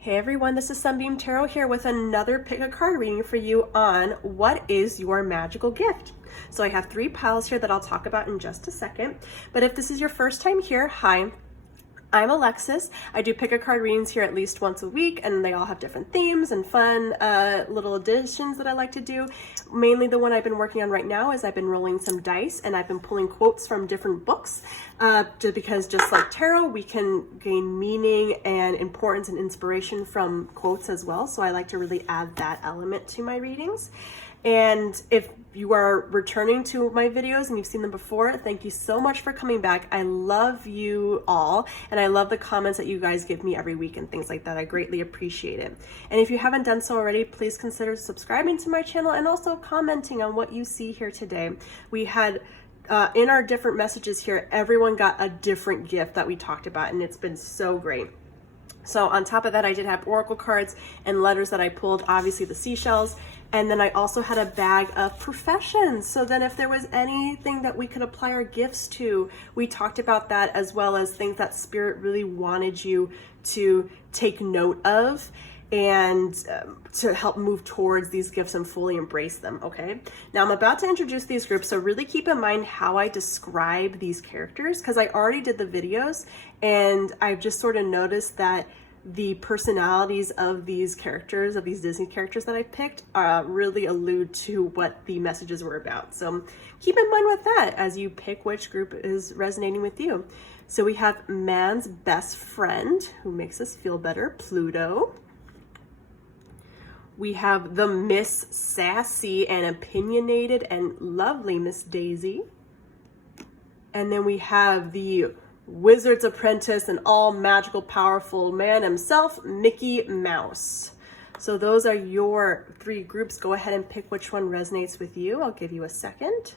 Hey everyone, this is Sunbeam Tarot here with another pick a card reading for you on what is your magical gift. So I have 3 piles here that I'll talk about in just a second. But if this is your first time here, hi. I'm Alexis. I do pick a card readings here at least once a week, and they all have different themes and fun little additions that I like to do. Mainly the one I've been working on right now is I've been rolling some dice and I've been pulling quotes from different books because just like tarot, we can gain meaning and importance and inspiration from quotes as well. So I like to really add that element to my readings. And if you are returning to my videos and you've seen them before, thank you so much for coming back. I love you all, and I love the comments that you guys give me every week and things like that. I greatly appreciate it. And if you haven't done so already, please consider subscribing to my channel and also commenting on what you see here today. We had in our different messages here, everyone got a different gift that we talked about, and it's been so great. So on top of that, I did have oracle cards and letters that I pulled, obviously the seashells, and then I also had a bag of professions. So then if there was anything that we could apply our gifts to, we talked about that, as well as things that Spirit really wanted you to take note of and to help move towards these gifts and fully embrace them, okay? Now I'm about to introduce these groups, so really keep in mind how I describe these characters, because I already did the videos and I've just sort of noticed that the personalities of these characters, of these Disney characters that I picked, really allude to what the messages were about. So keep in mind with that as you pick which group is resonating with you. So we have man's best friend, who makes us feel better, Pluto. We have the Miss Sassy and Opinionated and Lovely Miss Daisy. And then we have the Wizard's Apprentice and all magical, powerful man himself, Mickey Mouse. So those are your 3 groups. Go ahead and pick which one resonates with you. I'll give you a second.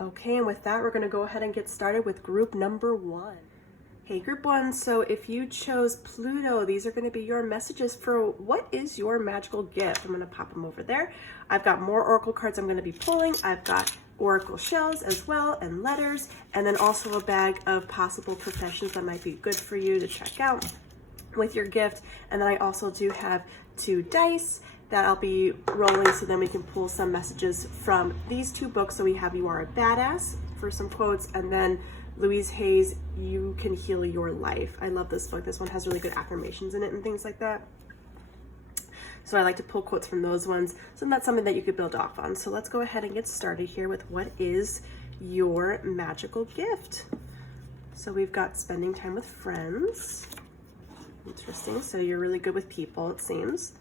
Okay, and with that, we're going to go ahead and get started with group number 1. Hey, group 1, so if you chose Pluto, these are going to be your messages for what is your magical gift. I'm going to pop them over there. I've got more oracle cards I'm going to be pulling. I've got oracle shells as well, and letters, and then also a bag of possible professions that might be good for you to check out with your gift. And then I also do have 2 dice that I'll be rolling, so then we can pull some messages from these 2 books. So we have You Are a Badass for some quotes, and then Louise Hay's You Can Heal Your Life. I love this book. This one has really good affirmations in it and things like that. So I like to pull quotes from those ones. So that's something that you could build off on. So let's go ahead and get started here with what is your magical gift. So we've got spending time with friends. Interesting. So you're really good with people, it seems.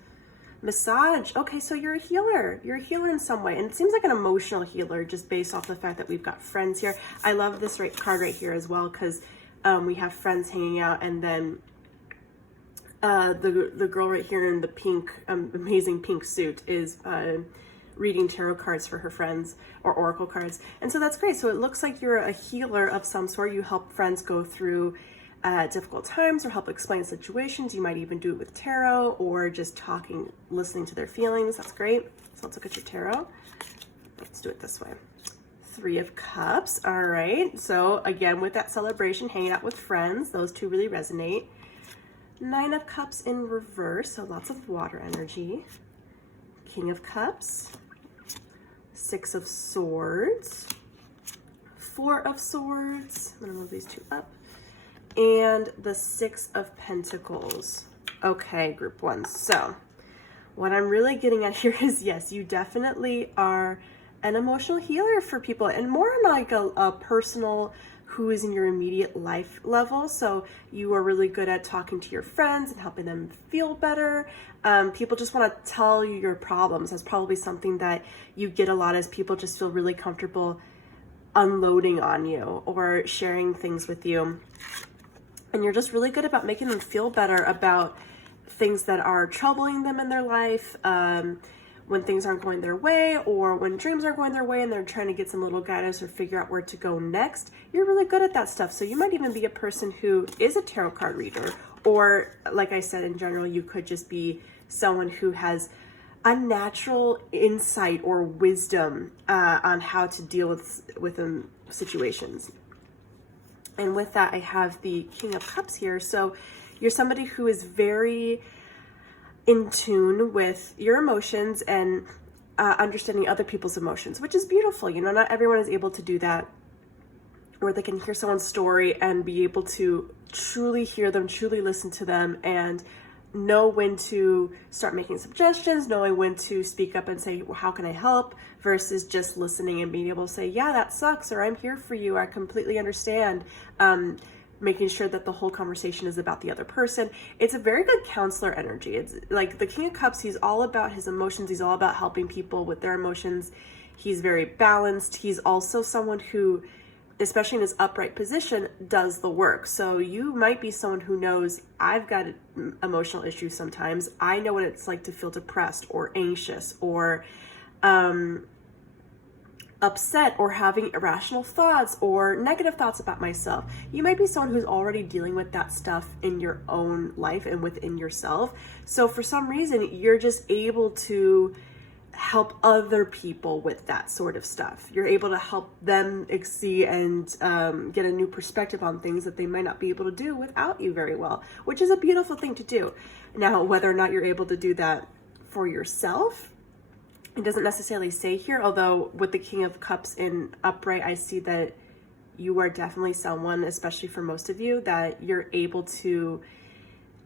Massage. Okay, so you're a healer. You're a healer in some way. And it seems like an emotional healer just based off the fact that we've got friends here. I love this card right here as well, because we have friends hanging out, and then the girl right here in the pink, amazing pink suit is reading tarot cards for her friends, or oracle cards. And so that's great. So it looks like you're a healer of some sort. You help friends go through difficult times or help explain situations. You might even do it with tarot or just talking, listening to their feelings. That's great. So let's look at your tarot. Let's do it this way. 3 of Cups. All right. So again, with that celebration, hanging out with friends, those 2 really resonate. 9 of Cups in reverse, so lots of water energy. King of Cups. 6 of Swords. 4 of Swords. I'm gonna move these 2 up. And the 6 of Pentacles. Okay, group 1. So what I'm really getting at here is, yes, you definitely are an emotional healer for people, and more like a personal who is in your immediate life level. So you are really good at talking to your friends and helping them feel better. People just want to tell you your problems. That's probably something that you get a lot, as people just feel really comfortable unloading on you or sharing things with you. And you're just really good about making them feel better about things that are troubling them in their life, when things aren't going their way, or when dreams aren't going their way and they're trying to get some little guidance or figure out where to go next. You're really good at that stuff. So you might even be a person who is a tarot card reader, or like I said, in general, you could just be someone who has a natural insight or wisdom on how to deal with situations. And with that, I have the King of Cups here. So You're somebody who is very in tune with your emotions and understanding other people's emotions, which is beautiful. You know, not everyone is able to do that, where they can hear someone's story and be able to truly hear them, truly listen to them, and know when to start making suggestions, knowing when to speak up and say, well, how can I help, versus just listening and being able to say, yeah, that sucks, or I'm here for you, I completely understand. Making sure that the whole conversation is about the other person. It's a very good counselor energy. It's like the King of Cups, he's all about his emotions. He's all about helping people with their emotions. He's very balanced. He's also someone who, especially in his upright position, does the work. So you might be someone who knows, I've got emotional issues sometimes. I know what it's like to feel depressed or anxious or upset or having irrational thoughts or negative thoughts about myself. You might be someone who's already dealing with that stuff in your own life and within yourself. So for some reason, you're just able to help other people with that sort of stuff. You're able to help them see and get a new perspective on things that they might not be able to do without you very well, which is a beautiful thing to do. Now, whether or not you're able to do that for yourself, it doesn't necessarily say here, although with the King of Cups in upright, I see that you are definitely someone, especially for most of you, that you're able to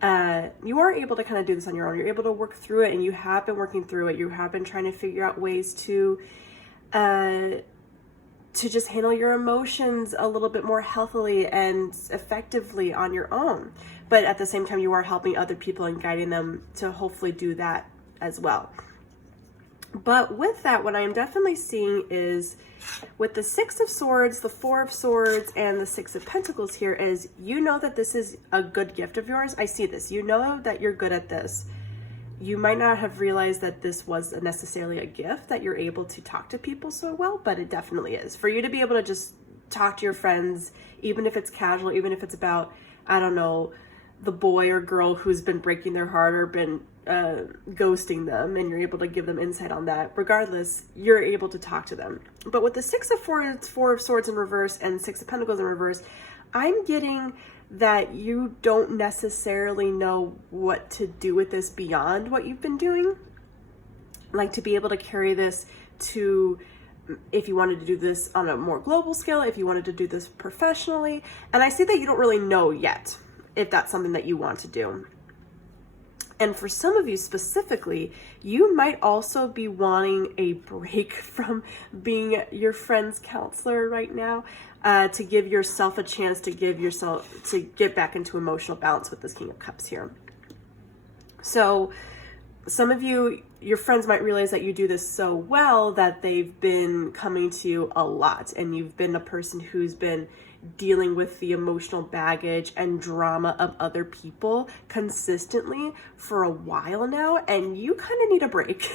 kind of do this on your own. You're able to work through it, and you have been working through it. You have been trying to figure out ways to just handle your emotions a little bit more healthily and effectively on your own. But at the same time, you are helping other people and guiding them to hopefully do that as well. But with that, what I am definitely seeing is with the Six of Swords, the Four of Swords, and the Six of Pentacles here is, you know that this is a good gift of yours. I see this. You know that you're good at this. You might not have realized that this was necessarily a gift, that you're able to talk to people so well, but it definitely is. For you to be able to just talk to your friends, even if it's casual, even if it's about, I don't know, the boy or girl who's been breaking their heart or been ghosting them, and you're able to give them insight on that. Regardless, you're able to talk to them. But with the Six of Swords, Four of Swords in reverse, and Six of Pentacles in reverse, I'm getting that you don't necessarily know what to do with this beyond what you've been doing. Like to be able to carry this to, if you wanted to do this on a more global scale, if you wanted to do this professionally. And I see that you don't really know yet if that's something that you want to do. And for some of you specifically, you might also be wanting a break from being your friend's counselor right now, to give yourself a chance to get back into emotional balance with this King of Cups here. So some of you, your friends might realize that you do this so well that they've been coming to you a lot, and you've been a person who's been dealing with the emotional baggage and drama of other people consistently for a while now, and you kind of need a break.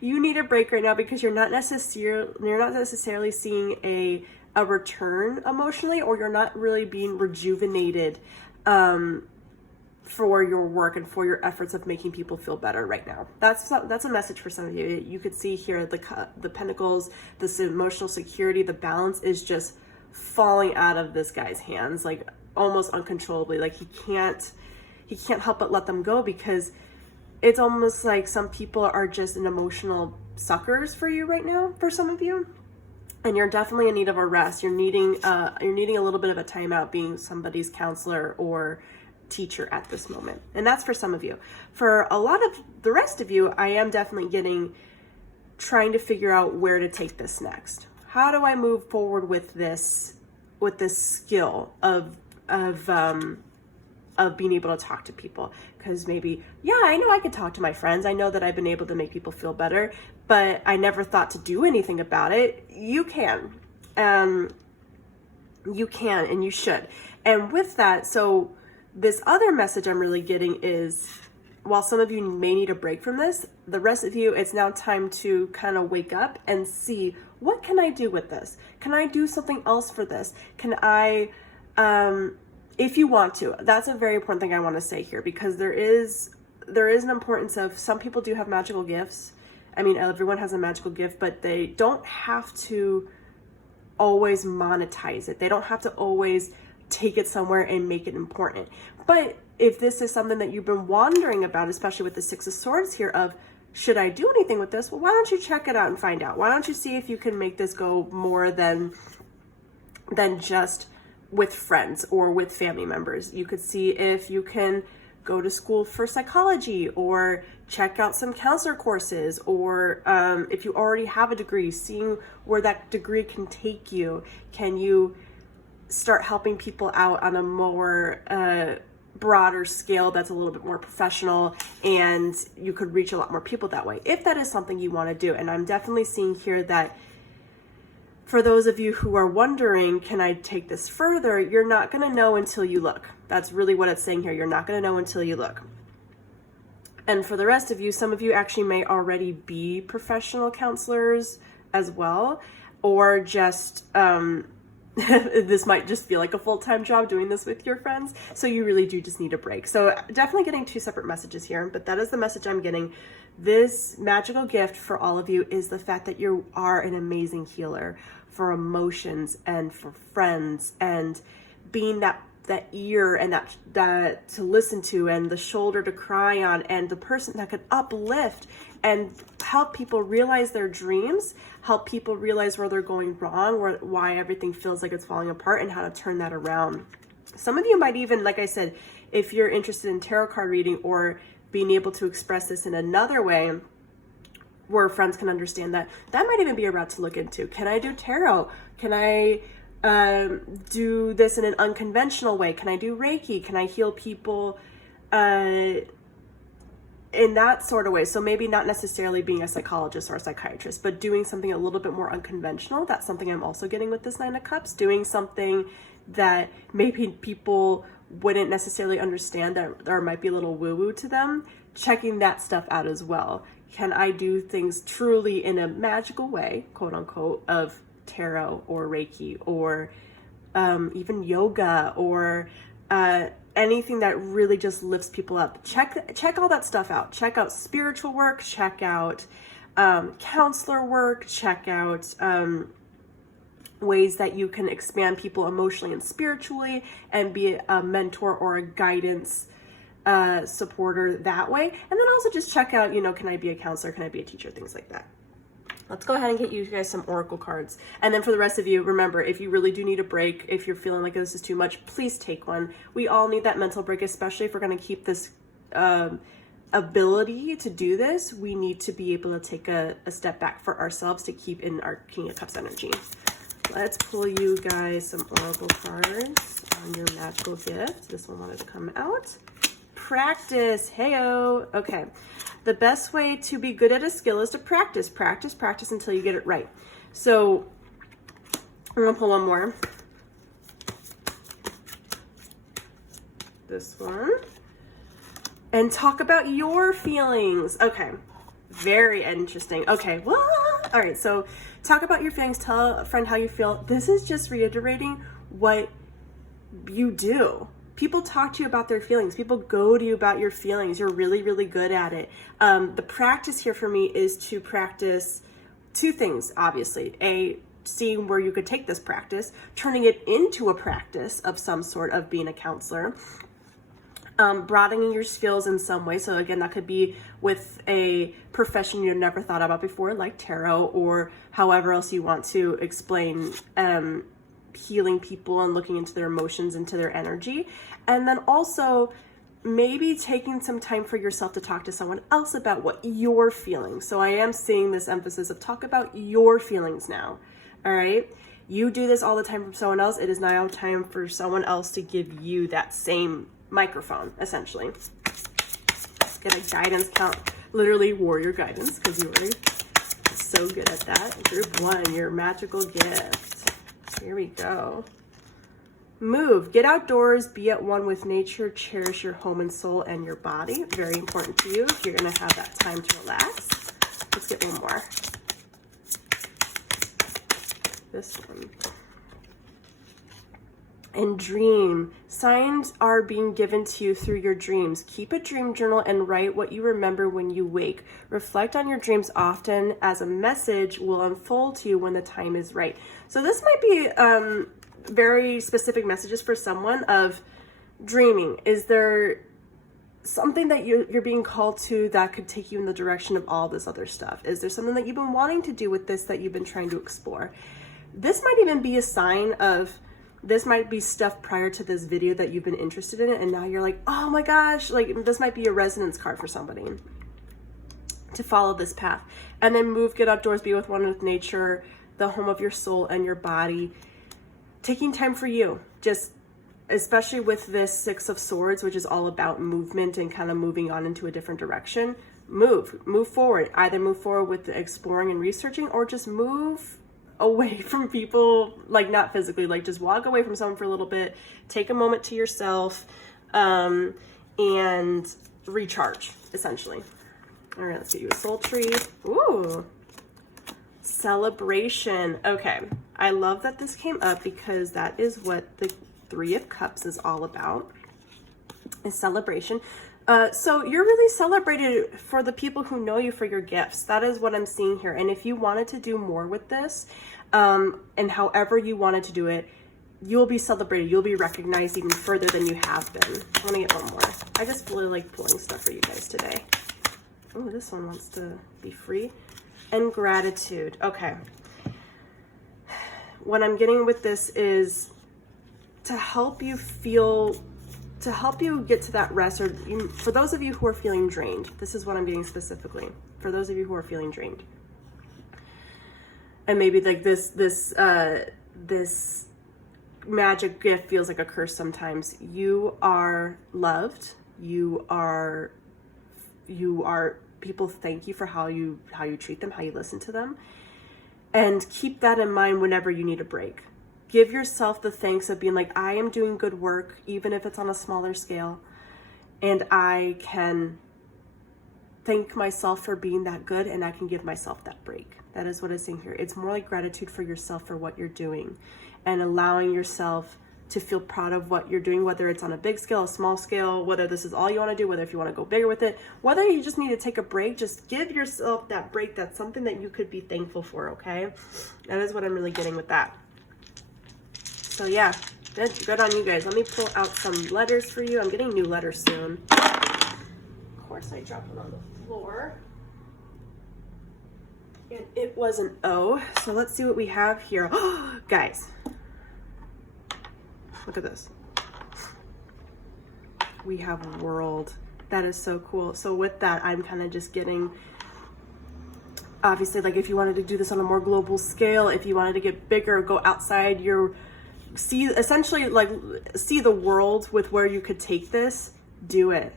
You need a break right now because you're not necessarily seeing a return emotionally, or you're not really being rejuvenated for your work and for your efforts of making people feel better right now. That's a message for some of you. You could see here the Pentacles, this emotional security, the balance is just falling out of this guy's hands, like almost uncontrollably. Like he can't help but let them go, because it's almost like some people are just an emotional suckers for you right now, for some of you. And you're definitely in need of a rest. You're needing a little bit of a timeout being somebody's counselor or teacher at this moment. And that's for some of you. For a lot of the rest of you, I am definitely trying to figure out where to take this next. How do I move forward with this skill of being able to talk to people? Because maybe, yeah, I know I could talk to my friends. I know that I've been able to make people feel better, but I never thought to do anything about it. You can. You can and you should. And with that, so this other message I'm really getting is, while some of you may need a break from this, the rest of you, it's now time to kind of wake up and see, what can I do with this? Can I do something else for this? Can I, if you want to, that's a very important thing I want to say here, because there is an importance of, some people do have magical gifts. I mean, everyone has a magical gift, but they don't have to always monetize it. They don't have to always take it somewhere and make it important. But if this is something that you've been wondering about, especially with the Six of Swords here of, should I do anything with this? Well, why don't you check it out and find out? Why don't you see if you can make this go more than just with friends or with family members? You could see if you can go to school for psychology or check out some counselor courses, or if you already have a degree, seeing where that degree can take you. Can you start helping people out on a more broader scale that's a little bit more professional, and you could reach a lot more people that way if that is something you want to do. And I'm definitely seeing here that for those of you who are wondering, can I take this further? You're not going to know until you look. That's really what it's saying here. You're not going to know until you look. And for the rest of you, some of you actually may already be professional counselors as well, or just this might just feel like a full-time job doing this with your friends. So you really do just need a break. So definitely getting two separate messages here, but that is the message I'm getting. This magical gift for all of you is the fact that you are an amazing healer for emotions and for friends, and being that ear and that to listen to, and the shoulder to cry on, and the person that could uplift and help people realize their dreams, help people realize where they're going wrong, why everything feels like it's falling apart, and how to turn that around. Some of you might even, like I said, if you're interested in tarot card reading or being able to express this in another way where friends can understand, that might even be a route to look into. Can I do tarot? Can I do this in an unconventional way? Can I do Reiki? Can I heal people in that sort of way? So maybe not necessarily being a psychologist or a psychiatrist, but doing something a little bit more unconventional. That's something I'm also getting with this Nine of Cups. Doing something that maybe people wouldn't necessarily understand, that or might be a little woo-woo to them. Checking that stuff out as well. Can I do things truly in a magical way, quote unquote, of tarot or Reiki or even yoga or anything that really just lifts people up? Check all that stuff out. Check out spiritual work, check out counselor work, check out ways that you can expand people emotionally and spiritually and be a mentor or a guidance supporter that way. And then also just check out, can I be a counselor? Can I be a teacher? Things like that. Let's go ahead and get you guys some oracle cards. And then for the rest of you, remember, if you really do need a break, if you're feeling like this is too much, please take one. We all need that mental break, especially if we're going to keep this ability to do this. We need to be able to take a step back for ourselves to keep in our King of Cups energy. Let's pull you guys some oracle cards on your magical gift. This one wanted to come out. Practice. Heyo. Okay. The best way to be good at a skill is to practice, practice, practice until you get it right. So I'm going to pull one more. This one. And talk about your feelings. Okay. Very interesting. Okay. Well, all right. So talk about your feelings. Tell a friend how you feel. This is just reiterating what you do. People talk to you about their feelings. People go to you about your feelings. You're really, really good at it. The practice here for me is to practice two things, obviously. Seeing where you could take this practice, turning it into a practice of some sort of being a counselor, broadening your skills in some way. So again, that could be with a profession you've never thought about before, like tarot, or however else you want to explain healing people and looking into their emotions, into their energy. And then also maybe taking some time for yourself to talk to someone else about what you're feeling. So I am seeing this emphasis of talk about your feelings now. All right. You do this all the time from someone else. It is now time for someone else to give you that same microphone, essentially. Let's get a guidance count, literally warrior guidance, because you are so good at that. Group 1, your magical gift. Here we go. Move, get outdoors, be at one with nature, cherish your home and soul and your body. Very important to you if you're going to have that time to relax. Let's get one more. This one. And dream. Signs are being given to you through your dreams. Keep a dream journal and write what you remember when you wake. Reflect on your dreams often, as a message will unfold to you when the time is right. So this might be very specific messages for someone of dreaming. Is there something that you're being called to that could take you in the direction of all this other stuff? Is there something that you've been wanting to do with this that you've been trying to explore? This might even be a sign of, this might be stuff prior to this video that you've been interested in it, and now you're like, oh my gosh, like this might be a resonance card for somebody to follow this path. And then move, get outdoors, be with one with nature, the home of your soul and your body. Taking time for you, just especially with this Six of Swords, which is all about movement and kind of moving on into a different direction. Move forward. Either move forward with the exploring and researching, or just move away from people, like not physically, like just walk away from someone for a little bit, take a moment to yourself, and recharge, essentially. All right, let's get you a soul tree. Ooh, celebration. Okay, I love that this came up because that is what the Three of Cups is all about, is celebration. So you're really celebrated for the people who know you for your gifts. That is what I'm seeing here. And if you wanted to do more with this, and however you wanted to do it, you'll be celebrated. You'll be recognized even further than you have been. I want to get one more. I just really like pulling stuff for you guys today. Oh, this one wants to be free. And gratitude. Okay. What I'm getting with this is to help you feel, to help you get to that rest, or for those of you who are feeling drained, this is what I'm getting specifically. For those of you who are feeling drained, and maybe like this magic gift feels like a curse sometimes. You are loved. You are, people thank you for how you treat them, how you listen to them, and keep that in mind whenever you need a break. Give yourself the thanks of being like, I am doing good work, even if it's on a smaller scale, and I can thank myself for being that good, and I can give myself that break. That is what I'm saying here. It's more like gratitude for yourself for what you're doing, and allowing yourself to feel proud of what you're doing, whether it's on a big scale, a small scale, whether this is all you want to do, whether if you want to go bigger with it, whether you just need to take a break, just give yourself that break. That's something that you could be thankful for, okay? That is what I'm really getting with that. So yeah, good on you guys. Let me pull out some letters for you. I'm getting new letters soon. Of course, I dropped one on the floor. And it was an O. So let's see what we have here. Oh, guys, look at this. We have world. That is so cool. So with that, I'm kind of just getting, obviously, like if you wanted to do this on a more global scale, if you wanted to get bigger, go outside your, essentially like see the world with where you could take this, do it.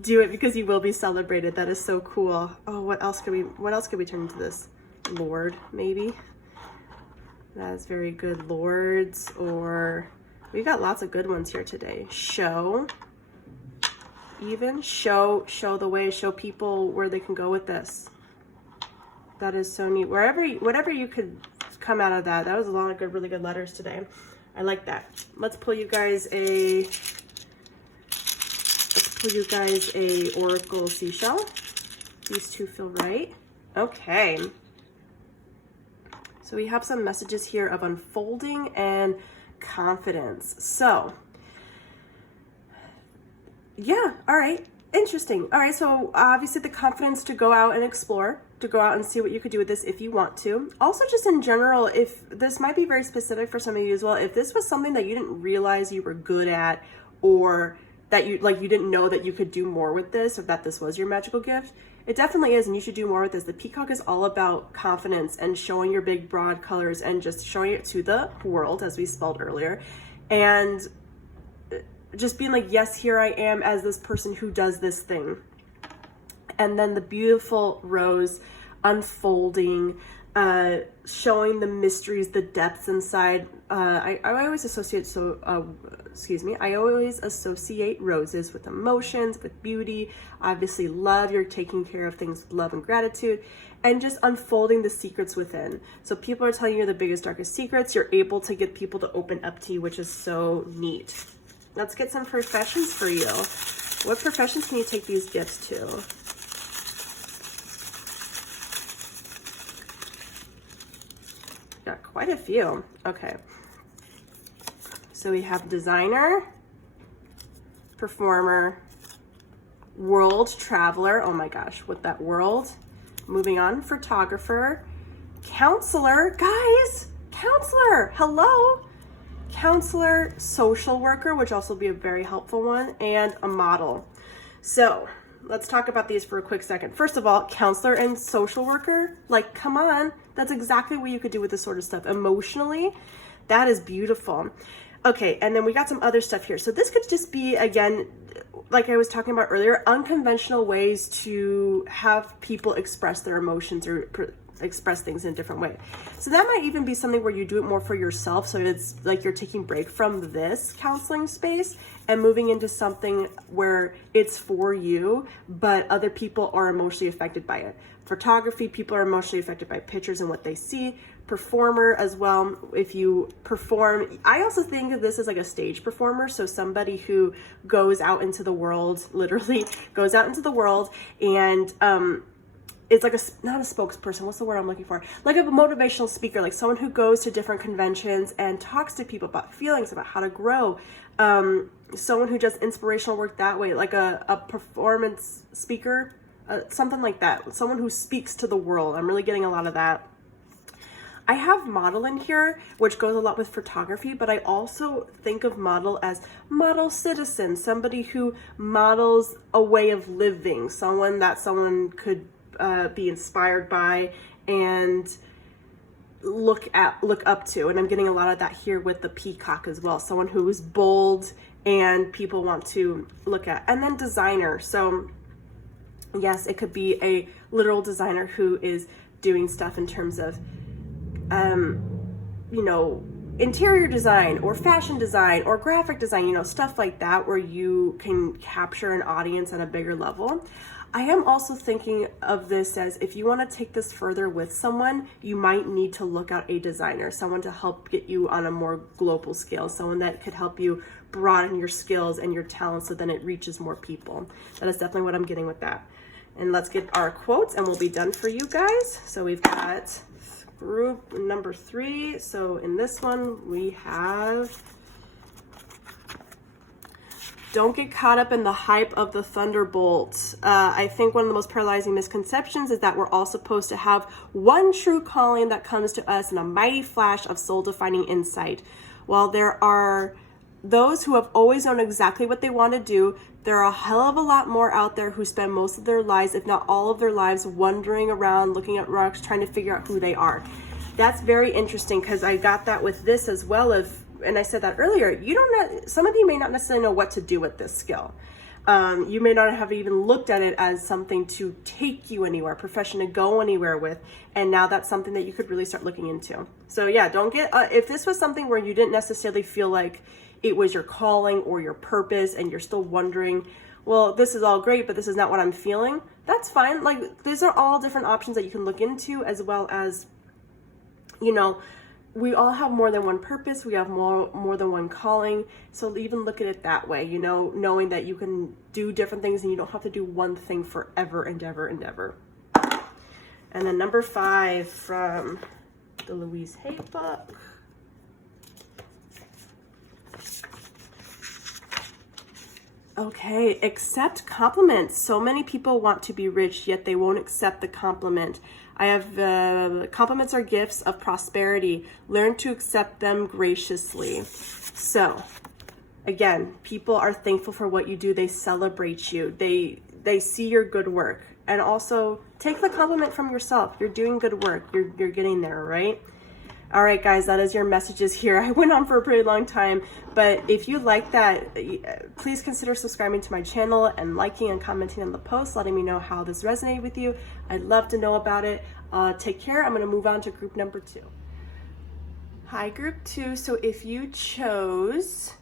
Do it, because you will be celebrated. That is so cool. Oh, what else could we turn into this? Lord, maybe. That is very good. Lords, or we've got lots of good ones here today. Show, even show the way, show people where they can go with this. That is so neat. Whatever you could come out of that. That was a lot of good, really good letters today. I like that. Let's pull you guys a oracle seashell. These two feel right. Okay. So we have some messages here of unfolding and confidence. So yeah, all right. Interesting. All right, so obviously the confidence to go out and explore, to go out and see what you could do with this if you want to. Also, just in general, if this might be very specific for some of you as well, if this was something that you didn't realize you were good at, or that you didn't know that you could do more with this, or that this was your magical gift, it definitely is, and you should do more with this. The peacock is all about confidence and showing your big broad colors and just showing it to the world, as we spelled earlier, and just being like, yes, here I am as this person who does this thing. And then the beautiful rose unfolding, showing the mysteries, the depths inside. I always associate I always associate roses with emotions, with beauty, obviously love. You're taking care of things with love and gratitude, and just unfolding the secrets within. So people are telling you the biggest, darkest secrets. You're able to get people to open up to you, which is so neat. Let's get some professions for you. What professions can you take these gifts to? Got quite a few. Okay. So we have designer, performer, world traveler. Oh my gosh, with that world. Moving on, photographer, counselor, guys, counselor, hello. Counselor, social worker, which also be a very helpful one, and a model. So let's talk about these for a quick second. First of all, counselor and social worker, like, come on, that's exactly what you could do with this sort of stuff. Emotionally, that is beautiful. Okay, and then we got some other stuff here. So this could just be, again, like I was talking about earlier, unconventional ways to have people express their emotions or express things in a different way. So that might even be something where you do it more for yourself. So it's like you're taking break from this counseling space and moving into something where it's for you, but other people are emotionally affected by it. Photography, people are emotionally affected by pictures and what they see. Performer as well. If you perform, I also think of this as like a stage performer. So somebody who goes out into the world, literally goes out into the world and, it's like not a spokesperson, what's the word I'm looking for? Like a motivational speaker, like someone who goes to different conventions and talks to people about feelings, about how to grow. Someone who does inspirational work that way, like a performance speaker, something like that. Someone who speaks to the world. I'm really getting a lot of that. I have model in here, which goes a lot with photography, but I also think of model as model citizen, somebody who models a way of living, someone that someone could be inspired by and look up to. And I'm getting a lot of that here with the peacock as well, someone who is bold and people want to look at. And then designer. So yes, it could be a literal designer who is doing stuff in terms of you know, interior design or fashion design or graphic design, you know, stuff like that, where you can capture an audience at a bigger level. I am also thinking of this as, if you want to take this further with someone, you might need to look out a designer, someone to help get you on a more global scale, someone that could help you broaden your skills and your talents so then it reaches more people. That is definitely what I'm getting with that. And let's get our quotes and we'll be done for you guys. So we've got group number 3. So in this one we have, don't get caught up in the hype of the thunderbolt. I think one of the most paralyzing misconceptions is that we're all supposed to have one true calling that comes to us in a mighty flash of soul-defining insight. While there are those who have always known exactly what they want to do, there are a hell of a lot more out there who spend most of their lives, if not all of their lives, wandering around, looking at rocks, trying to figure out who they are. That's very interesting, because I got that with this as well. And I said that earlier, you don't know, some of you may not necessarily know what to do with this skill. You may not have even looked at it as something to take you anywhere, profession to go anywhere with. And now that's something that you could really start looking into. So yeah, don't get, if this was something where you didn't necessarily feel like it was your calling or your purpose and you're still wondering, well, this is all great, but this is not what I'm feeling, that's fine. Like, these are all different options that you can look into, as well as, you know, we all have more than one purpose. We have more than one calling. So even look at it that way, you know, knowing that you can do different things and you don't have to do one thing forever and ever and ever. And then number 5 from the Louise Hay book. Okay, accept compliments. So many people want to be rich, yet they won't accept the compliment. I have compliments are gifts of prosperity. Learn to accept them graciously. So, again, people are thankful for what you do. They celebrate you. They see your good work. And also, take the compliment from yourself. You're doing good work. You're getting there, right? All right, guys, that is your messages here. I went on for a pretty long time, but if you like that, please consider subscribing to my channel and liking and commenting on the post, letting me know how this resonated with you. I'd love to know about it. Take care. I'm going to move on to group number 2. Hi, group 2. So if you chose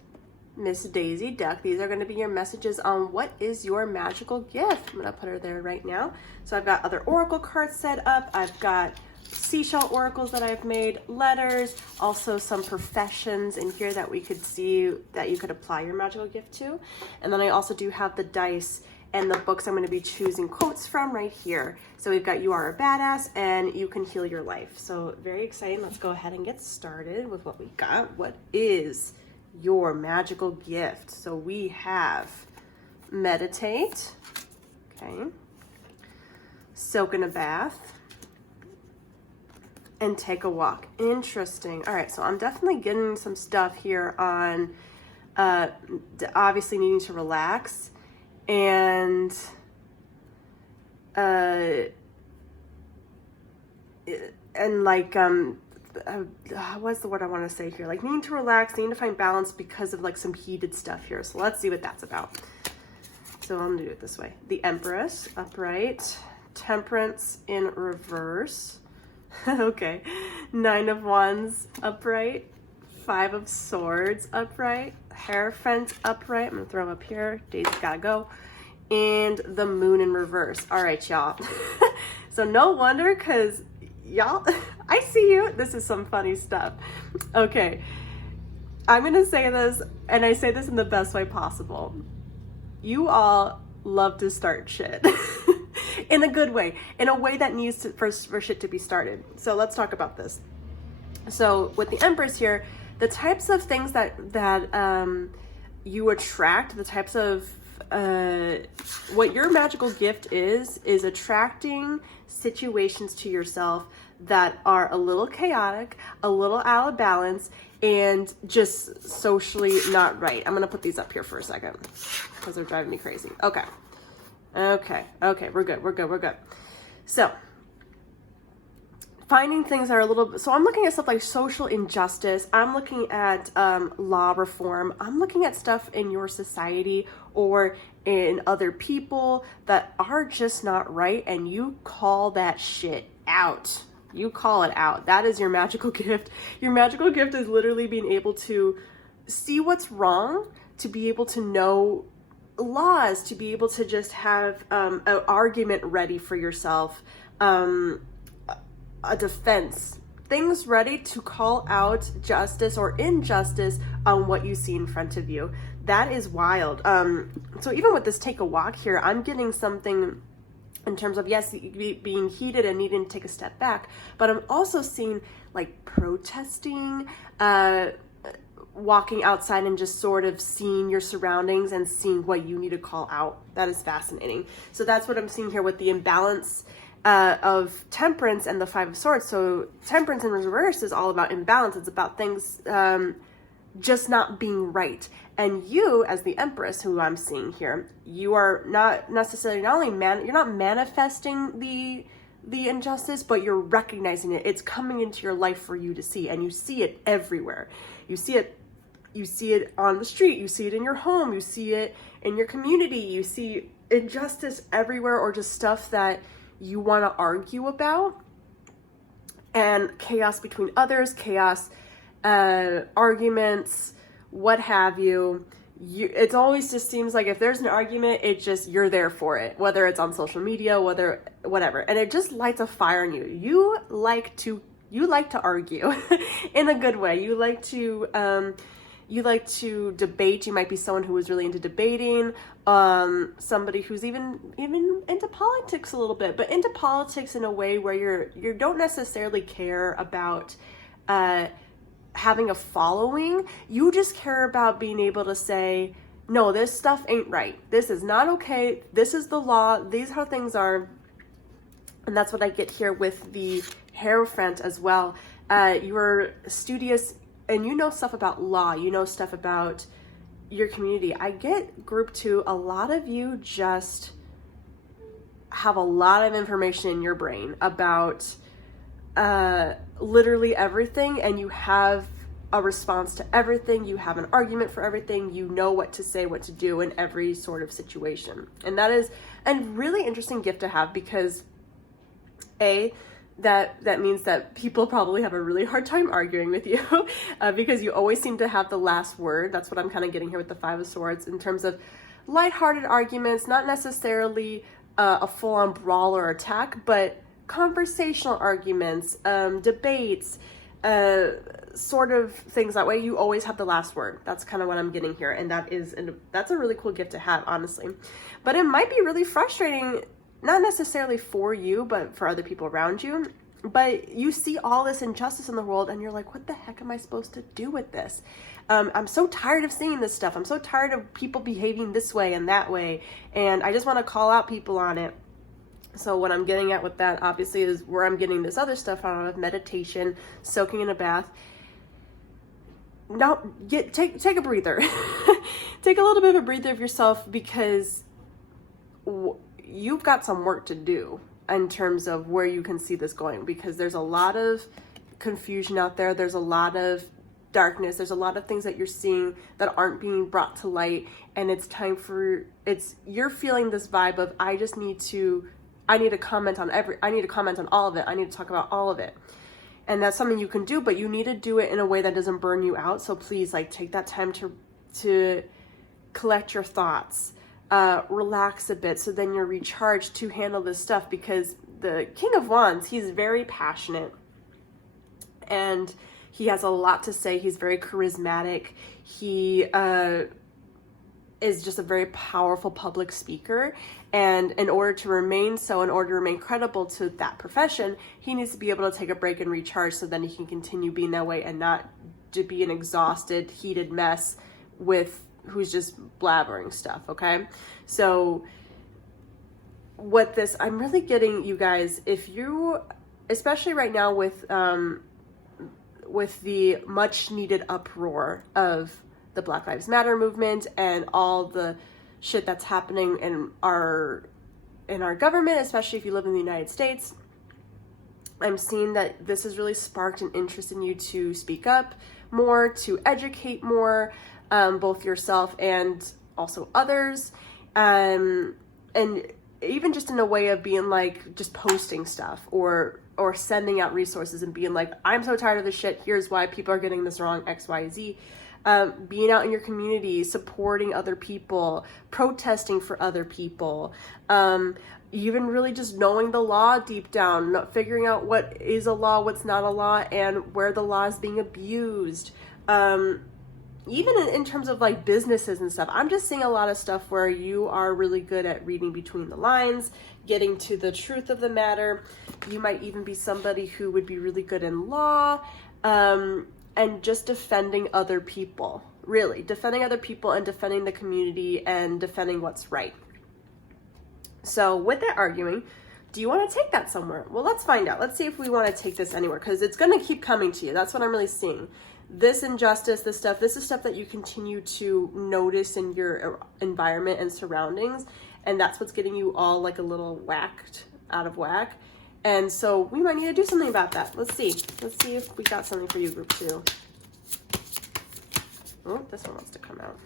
Miss Daisy Duck, these are going to be your messages on what is your magical gift. I'm going to put her there right now. So I've got other oracle cards set up. I've got seashell oracles that I've made, letters, also some professions in here that we could see that you could apply your magical gift to. And then I also do have the dice and the books I'm going to be choosing quotes from right here. So we've got You Are a Badass and You Can Heal Your Life. So very exciting. Let's go ahead and get started with what we got. What is your magical gift. So we have meditate, okay, soak in a bath, and take a walk. Interesting. All right, so I'm definitely getting some stuff here on obviously needing to relax and like what's the word I want to say here? Like needing to relax, needing to find balance because of like some heated stuff here. So let's see what that's about. So I'm gonna do it this way. The Empress, upright. Temperance in reverse. Okay. 9 of Wands, upright. 5 of Swords, upright. Hierophant, upright. I'm gonna throw them up here. Daisy's gotta go. And the Moon in reverse. All right, y'all. So no wonder, because y'all, I see you. This is some funny stuff. Okay. I'm gonna say this, and I say this in the best way possible. You all love to start shit. In a good way, in a way that needs to, for shit to be started. So let's talk about this. So with the Empress here, the types of things that you attract, the types of what your magical gift is attracting situations to yourself that are a little chaotic, a little out of balance, and just socially not right. I'm gonna put these up here for a second because they're driving me crazy. Okay, we're good. So finding things that are a little, so I'm looking at stuff like social injustice. I'm looking at law reform. I'm looking at stuff in your society or in other people that are just not right, and you call that shit out. You call it out. That is your magical gift. Your magical gift is literally being able to see what's wrong, to be able to know laws, to be able to just have an argument ready for yourself, a defense, things ready to call out justice or injustice on what you see in front of you. That is wild. So even with this take a walk here, I'm getting something in terms of, yes, being heated and needing to take a step back, but I'm also seeing like protesting, walking outside and just sort of seeing your surroundings and seeing what you need to call out. That is fascinating. So that's what I'm seeing here with the imbalance of Temperance and the 5 of Swords. So Temperance in reverse is all about imbalance. It's about things just not being right. And you, as the Empress, who I'm seeing here, you are not necessarily, not only you're not manifesting the injustice, but you're recognizing it. It's coming into your life for you to see, and you see it everywhere. You see it on the street, you see it in your home, you see it in your community, you see injustice everywhere, or just stuff that you want to argue about, and chaos between others, chaos, arguments, what have you. It always just seems like if there's an argument, it just, you're there for it, whether it's on social media, whatever, and it just lights a fire in you. You like to argue in a good way. You like to debate. You might be someone who is really into debating, somebody who's even into politics a little bit, but into politics in a way where you don't necessarily care about having a following. You just care about being able to say, no, this stuff ain't right. This is not okay. This is the law. These are how things are. And that's what I get here with the Hierophant as well. You are studious and you know stuff about law. You know stuff about your community. I get group 2. A lot of you just have a lot of information in your brain about literally everything, and you have a response to everything. You have an argument for everything. You know what to say, what to do in every sort of situation. And that is a really interesting gift to have, because that means that people probably have a really hard time arguing with you because you always seem to have the last word. That's what I'm kind of getting here with the 5 of Swords in terms of lighthearted arguments, not necessarily a full-on brawl or attack, but conversational arguments, debates, sort of things that way. You always have the last word. That's kind of what I'm getting here, and that's a really cool gift to have, honestly. But it might be really frustrating, not necessarily for you, but for other people around you. But you see all this injustice in the world and you're like, what the heck am I supposed to do with this? I'm so tired of seeing this stuff. I'm so tired of people behaving this way and that way. And I just want to call out people on it. So what I'm getting at with that, obviously, is where I'm getting this other stuff out of: meditation, soaking in a bath. Now, take a breather. Take a little bit of a breather of yourself, because you've got some work to do in terms of where you can see this going, because there's a lot of confusion out there. There's a lot of darkness. There's a lot of things that you're seeing that aren't being brought to light. And it's time for, you're feeling this vibe of, I need to comment on all of it. I need to talk about all of it. And that's something you can do, but you need to do it in a way that doesn't burn you out. So please, like, take that time to collect your thoughts, relax a bit, so then you're recharged to handle this stuff. Because the King of Wands, he's very passionate and he has a lot to say. He's very charismatic. He is just a very powerful public speaker. And in order to remain credible to that profession, he needs to be able to take a break and recharge, so then he can continue being that way and not to be an exhausted, heated mess who's just blabbering stuff, okay? So what this, I'm really getting, you guys, if you, especially right now with the much needed uproar of the Black Lives Matter movement and all the shit that's happening in our government, especially if you live in the United States, I'm seeing that this has really sparked an interest in you to speak up more, to educate more, both yourself and also others, and even just in a way of being like, just posting stuff or sending out resources and being like, I'm so tired of this shit, here's why people are getting this wrong, X, Y, Z. Being out in your community, supporting other people, protesting for other people, even really just knowing the law deep down, figuring out what is a law, what's not a law, and where the law is being abused. Even in terms of like businesses and stuff, I'm just seeing a lot of stuff where you are really good at reading between the lines, getting to the truth of the matter. You might even be somebody who would be really good in law, and just defending other people, really defending other people and defending the community and defending what's right. So with that arguing, do you want to take that somewhere? Well, let's find out. Let's see if we want to take this anywhere, because it's going to keep coming to you. That's what I'm really seeing. This injustice, this is stuff that you continue to notice in your environment and surroundings. And that's what's getting you all like a little out of whack. And so we might need to do something about that. Let's see if we got something for you, group 2. Oh, this one wants to come out.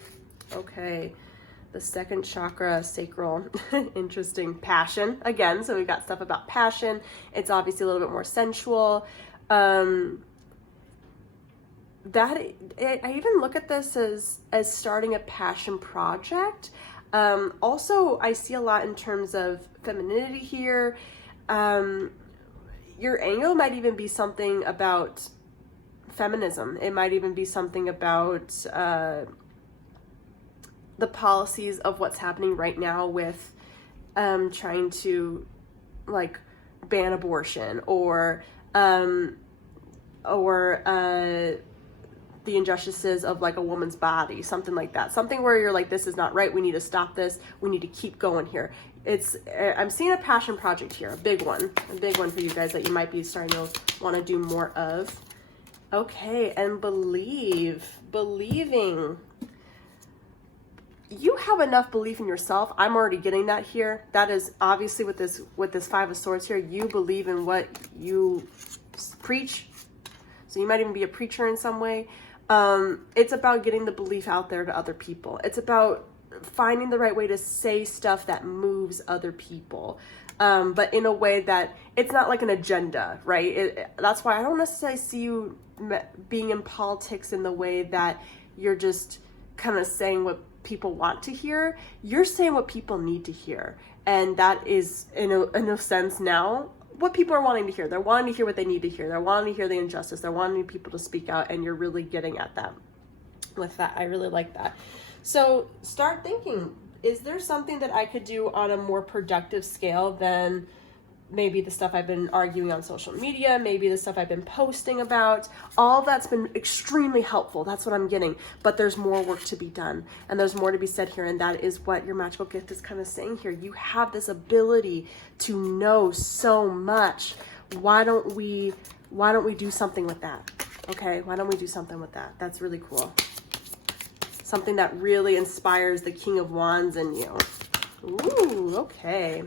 Okay. The second chakra, sacral. Interesting. Passion. Again, so we've got stuff about passion. It's obviously a little bit more sensual. I even look at this as starting a passion project. Also, I see a lot in terms of femininity here. Your angle might even be something about feminism. It might even be something about the policies of what's happening right now with trying to like ban abortion or the injustices of like a woman's body, something like that. Something where you're like, this is not right. We need to stop this. We need to keep going here. I'm seeing a passion project here, a big one for you guys that you might be starting to want to do more of. Okay, and believing. You have enough belief in yourself. I'm already getting that here. That is obviously with this 5 of Swords here, you believe in what you preach. So you might even be a preacher in some way. It's about getting the belief out there to other people. It's about finding the right way to say stuff that moves other people, but in a way that it's not like an agenda, right? That's why I don't necessarily see you being in politics in the way that you're just kind of saying what people want to hear. You're saying what people need to hear, and that is in a sense now what people are wanting to hear. They're wanting to hear what they need to hear. They're wanting to hear the injustice. They're wanting people to speak out, and you're really getting at that with that. I really like that. So start thinking, is there something that I could do on a more productive scale than maybe the stuff I've been arguing on social media, maybe the stuff I've been posting about, all of that's been extremely helpful. That's what I'm getting. But there's more work to be done, and there's more to be said here, and that is what your magical gift is kind of saying here. You have this ability to know so much. Why don't we do something with that? Okay, why don't we do something with that? That's really cool. Something that really inspires the King of Wands in you. Ooh, okay.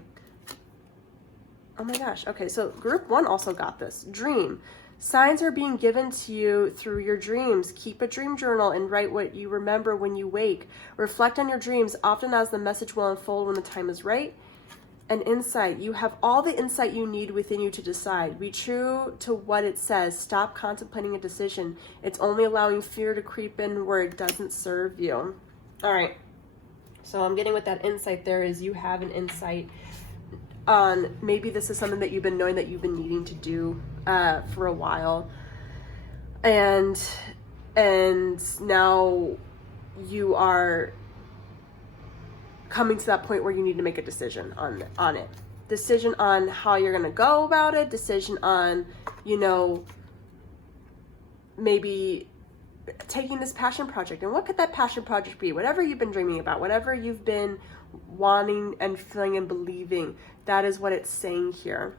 Oh my gosh. Okay, so group 1 also got this. Dream. Signs are being given to you through your dreams. Keep a dream journal and write what you remember when you wake. Reflect on your dreams, often as the message will unfold when the time is right. An insight. You have all the insight you need within you to decide. Be true to what it says. Stop contemplating a decision. It's only allowing fear to creep in where it doesn't serve you. All right. So I'm getting with that insight there is you have an insight on maybe this is something that you've been knowing that you've been needing to do for a while. And now you are coming to that point where you need to make a decision on it. Decision on how you're going to go about it. Decision on, you know, maybe taking this passion project. And what could that passion project be? Whatever you've been dreaming about, whatever you've been wanting and feeling and believing, that is what it's saying here.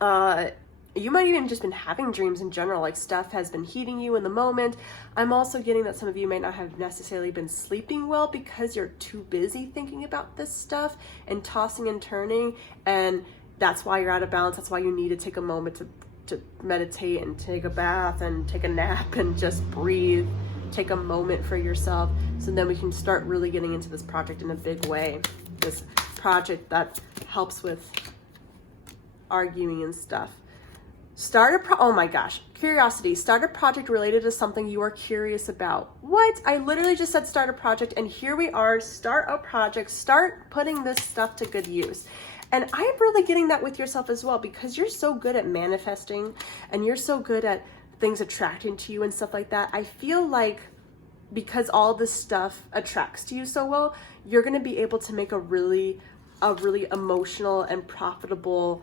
You might even just been having dreams in general, like stuff has been heating you in the moment. I'm also getting that some of you may not have necessarily been sleeping well because you're too busy thinking about this stuff and tossing and turning, and that's why you're out of balance. That's why you need to take a moment to meditate and take a bath and take a nap and just breathe. Take a moment for yourself, so then we can start really getting into this project in a big way. This project that helps with arguing and stuff. Oh my gosh, curiosity. Start a project related to something you are curious about. What? I literally just said start a project, and here we are. Start a project. Start putting this stuff to good use. And I'm really getting that with yourself as well, because you're so good at manifesting and you're so good at things attracting to you and stuff like that. I feel like because all this stuff attracts to you so well, you're going to be able to make a really emotional and profitable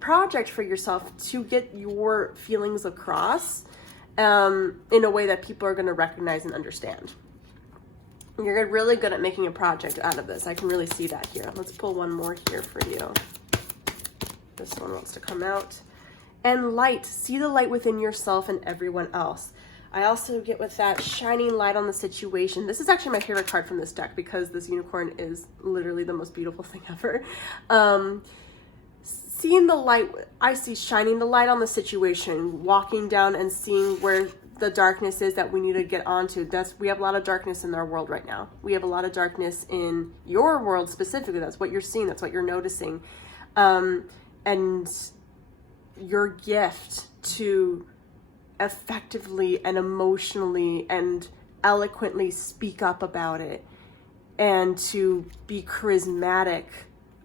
project for yourself to get your feelings across in a way that people are going to recognize and understand. You're really good at making a project out of this. I can really see that here. Let's pull one more here for you. This one wants to come out. And light. See the light within yourself and everyone else. I also get with that shining light on the situation. This is actually my favorite card from this deck because this unicorn is literally the most beautiful thing ever. Seeing the light, I see shining the light on the situation, walking down and seeing where the darkness is that we need to get onto. We have a lot of darkness in our world right now. We have a lot of darkness in your world specifically. That's what you're seeing. That's what you're noticing. And your gift to effectively and emotionally and eloquently speak up about it, and to be charismatic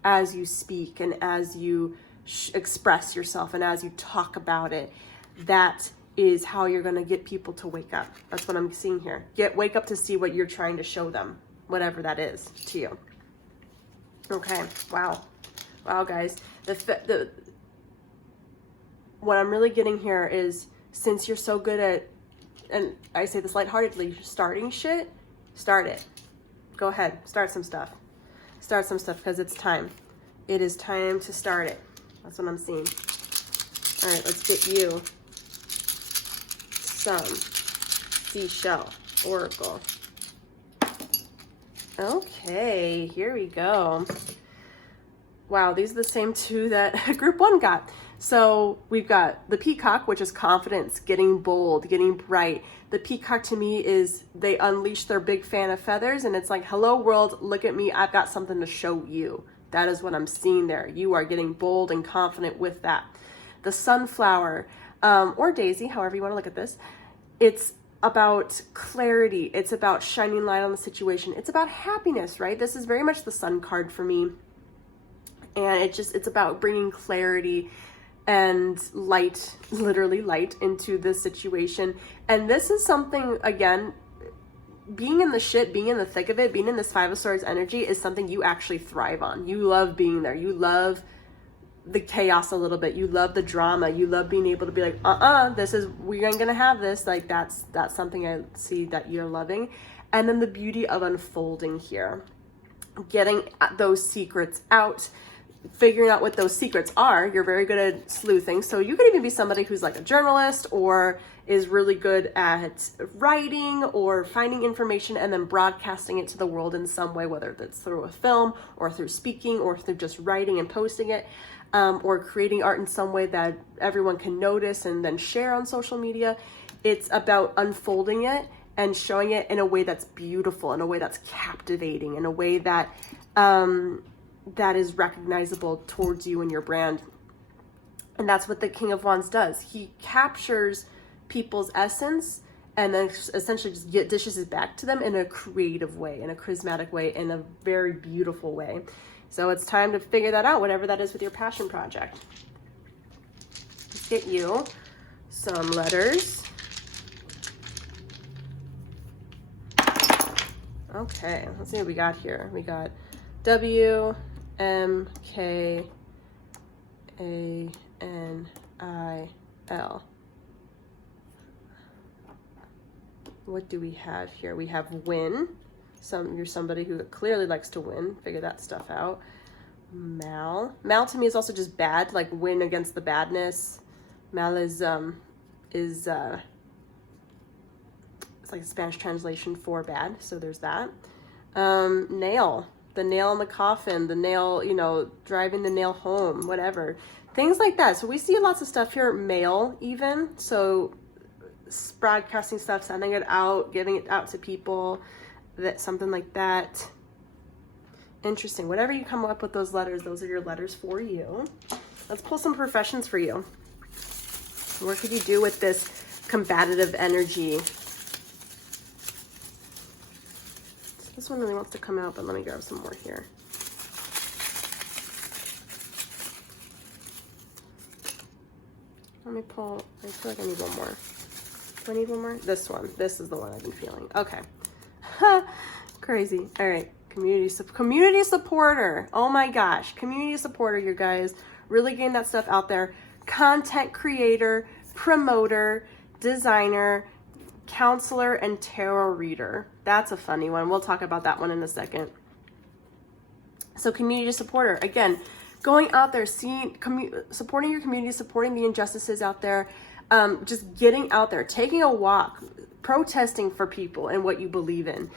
as you speak and as you express yourself and as you talk about it. That is how you're going to get people to wake up. That's what I'm seeing here. Wake up to see what you're trying to show them, whatever that is to you. Okay. Wow, guys. What I'm really getting here is, since you're so good at, and I say this lightheartedly, starting shit, start it. Go ahead, start some stuff. Start some stuff, because it's time. It is time to start it. That's what I'm seeing. All right, let's get you some seashell oracle. Okay, here we go. Wow, these are the same two that group 1 got. So we've got the peacock, which is confidence, getting bold, getting bright. The peacock to me is they unleash their big fan of feathers, and it's like, hello world, look at me, I've got something to show you. That is what I'm seeing there. You are getting bold and confident with that. The sunflower, or daisy, however you want to look at this, it's about clarity. It's about shining light on the situation. It's about happiness, right? This is very much the sun card for me. And it's about bringing clarity and light, literally light, into this situation. And this is something, again, being in the shit, being in the thick of it, being in this Five of Swords energy is something you actually thrive on. You love being there. You love the chaos a little bit. You love the drama. You love being able to be like, we're gonna have this. Like that's something I see that you're loving. And then the beauty of unfolding here, getting those secrets out, figuring out what those secrets are. You're very good at sleuthing. So you could even be somebody who's like a journalist or is really good at writing or finding information and then broadcasting it to the world in some way, whether that's through a film or through speaking or through just writing and posting it, or creating art in some way that everyone can notice and then share on social media. It's about unfolding it and showing it in a way that's beautiful, in a way that's captivating, in a way that that is recognizable towards you and your brand. And that's what the King of Wands does. He captures people's essence and then essentially just dishes it back to them in a creative way, in a charismatic way, in a very beautiful way. So it's time to figure that out, whatever that is with your passion project. Let's get you some letters. Okay, let's see what we got here. We got W, M, K, A, N, I, L. What do we have here? We have win. You're somebody who clearly likes to win. Figure that stuff out. Mal. Mal to me is also just bad, like win against the badness. Mal is it's like a Spanish translation for bad. So there's that. Nail. The nail in the coffin, the nail, driving the nail home, whatever. Things like that. So we see lots of stuff here, mail even. So broadcasting stuff, sending it out, giving it out to people, something like that. Interesting. Whatever you come up with those letters, those are your letters for you. Let's pull some professions for you. What could you do with this combative energy? This one really wants to come out, but let me grab some more here. Let me pull, I feel like I need one more. Do I need one more? This one. This is the one I've been feeling. Okay. Crazy. All right. Community supporter. Oh my gosh. Community supporter, you guys. Really getting that stuff out there. Content creator, promoter, designer, counselor, and tarot reader. That's a funny one. We'll talk about that one in a second. So community supporter, again, going out there, supporting your community, supporting the injustices out there, just getting out there, taking a walk, protesting for people and what you believe in.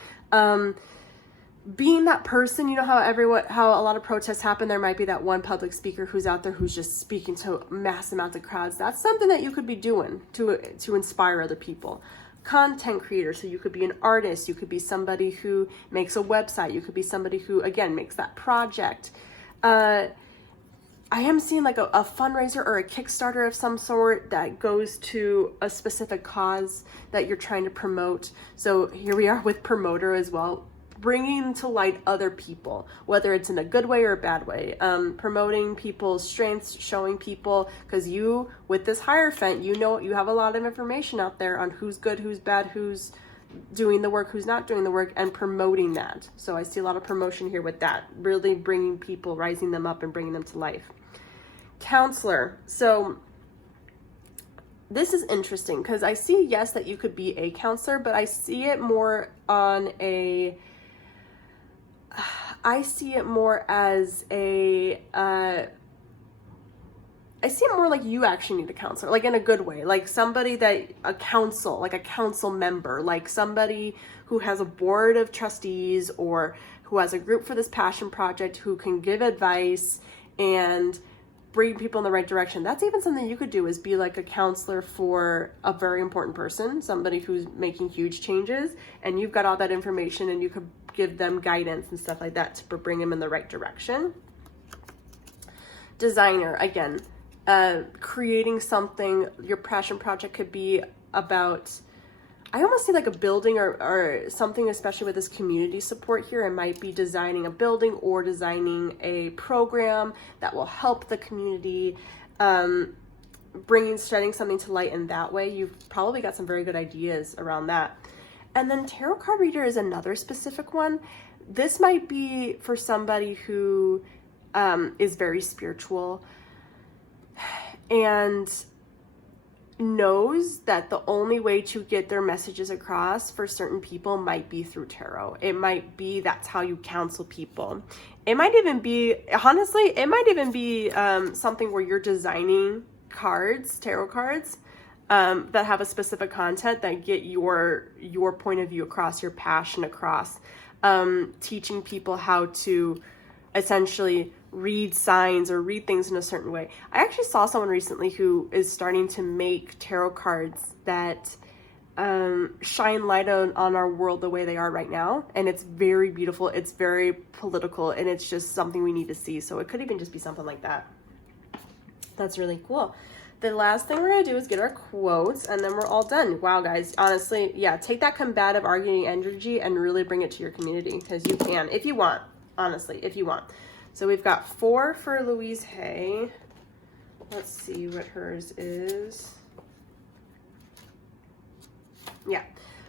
Being that person, how a lot of protests happen, there might be that one public speaker who's out there who's just speaking to mass amounts of crowds. That's something that you could be doing to inspire other people. Content creator, so you could be an artist, you could be somebody who makes a website, you could be somebody who, again, makes that project. I am seeing like a fundraiser or a Kickstarter of some sort that goes to a specific cause that you're trying to promote. So here we are with promoter as well, bringing to light other people, whether it's in a good way or a bad way, promoting people's strengths, showing people, because you, with this Hierophant, you have a lot of information out there on who's good, who's bad, who's doing the work, who's not doing the work, and promoting that. So I see a lot of promotion here with that, really bringing people, rising them up and bringing them to life. Counselor. So this is interesting because I see, yes, that you could be a counselor, but I see it more on I see it more like you actually need a counselor, like in a good way, like somebody like a council member, like somebody who has a board of trustees or who has a group for this passion project, who can give advice and bring people in the right direction. That's even something you could do, is be like a counselor for a very important person, somebody who's making huge changes, and you've got all that information and you could give them guidance and stuff like that to bring them in the right direction. Designer, again, creating something. Your passion project could be about, I almost see like a building or something, especially with this community support here. It might be designing a building or designing a program that will help the community, shedding something to light in that way. You've probably got some very good ideas around that. And then tarot card reader is another specific one. This might be for somebody who is very spiritual and knows that the only way to get their messages across for certain people might be through tarot. It might be that's how you counsel people. It might even be, honestly, it might even be something where you're designing cards, tarot cards, that have a specific content that get your point of view across, your passion across, teaching people how to essentially read signs or read things in a certain way. I actually saw someone recently who is starting to make tarot cards that shine light on our world the way they are right now, and it's very beautiful, it's very political, and it's just something we need to see. So it could even just be something like that. That's really cool. The last thing we're gonna do is get our quotes, and then we're all done. Wow, guys, honestly, yeah, take that combative arguing energy and really bring it to your community, because you can, if you want, honestly, if you want. So we've got 4 for Louise Hay. Let's see what hers is. Yeah,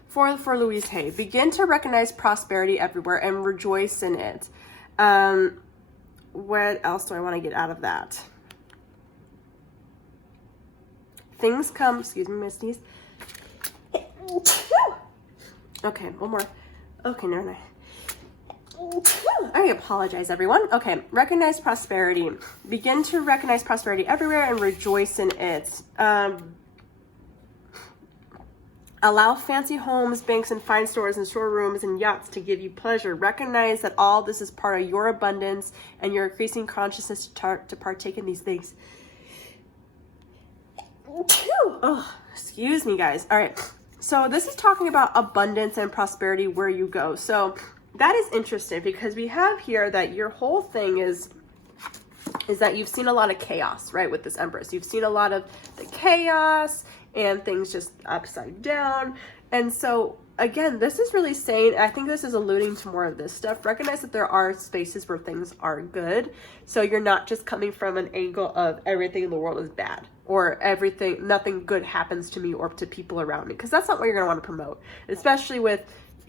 4 for Louise Hay. Begin to recognize prosperity everywhere and rejoice in it. What else do I want to get out of that? Things come, excuse me, Misties. Okay, one more. Okay, never mind. I apologize, everyone. Okay, recognize prosperity. Begin to recognize prosperity everywhere and rejoice in it. Allow fancy homes, banks, and fine stores and showrooms and yachts to give you pleasure. Recognize that all this is part of your abundance and your increasing consciousness to partake in these things. Oh, excuse me, guys. All right. So this is talking about abundance and prosperity where you go. So that is interesting because we have here that your whole thing is that you've seen a lot of chaos, right? With this Empress, you've seen a lot of the chaos and things just upside down. And so again, this is really saying, I think this is alluding to more of this stuff. Recognize that there are spaces where things are good. So you're not just coming from an angle of everything in the world is bad, or everything, nothing good happens to me or to people around me, because that's not what you're going to want to promote, especially with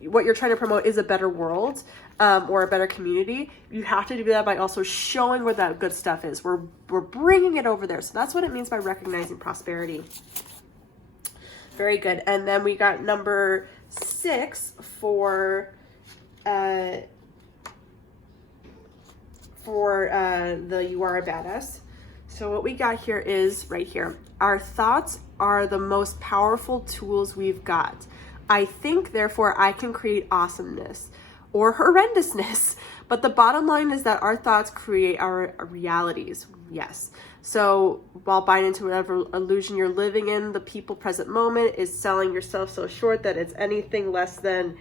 what you're trying to promote is a better world, or a better community. You have to do that by also showing where that good stuff is. We're bringing it over there. So that's what it means by recognizing prosperity. Very good. And then we got number 6 for the You Are a Badass. So what we got here is right here. Our thoughts are the most powerful tools we've got. I think, therefore, I can create awesomeness or horrendousness. But the bottom line is that our thoughts create our realities. Yes. So while buying into whatever illusion you're living in, the people present moment is selling yourself so short that it's anything less than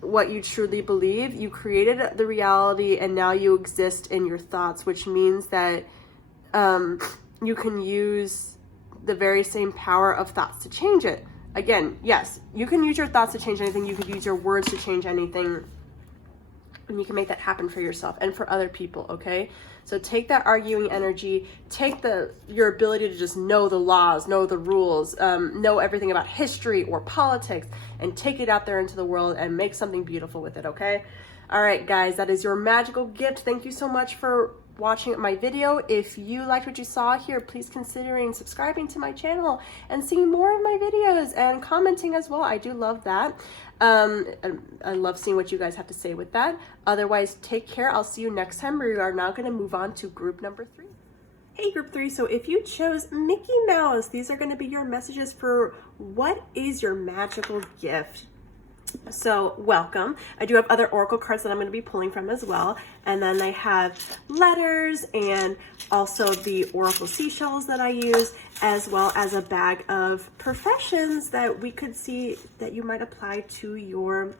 what you truly believe. You created the reality and now you exist in your thoughts, which means that you can use the very same power of thoughts to change it. Again, yes, you can use your thoughts to change anything. You could use your words to change anything. And you can make that happen for yourself and for other people, okay? So take that arguing energy, take your ability to just know the laws, know the rules, know everything about history or politics, and take it out there into the world and make something beautiful with it, okay? All right, guys, that is your magical gift. Thank you so much for watching my video. If you liked what you saw here, please consider subscribing to my channel and seeing more of my videos and commenting as well. I do love that. I love seeing what you guys have to say with that. Otherwise, take care. I'll see you next time. We are now going to move on to group number 3. Hey, group 3. So if you chose Mickey Mouse, these are going to be your messages for what is your magical gift. So welcome. I do have other oracle cards that I'm going to be pulling from as well. And then I have letters and also the oracle seashells that I use, as well as a bag of professions that we could see that you might apply to your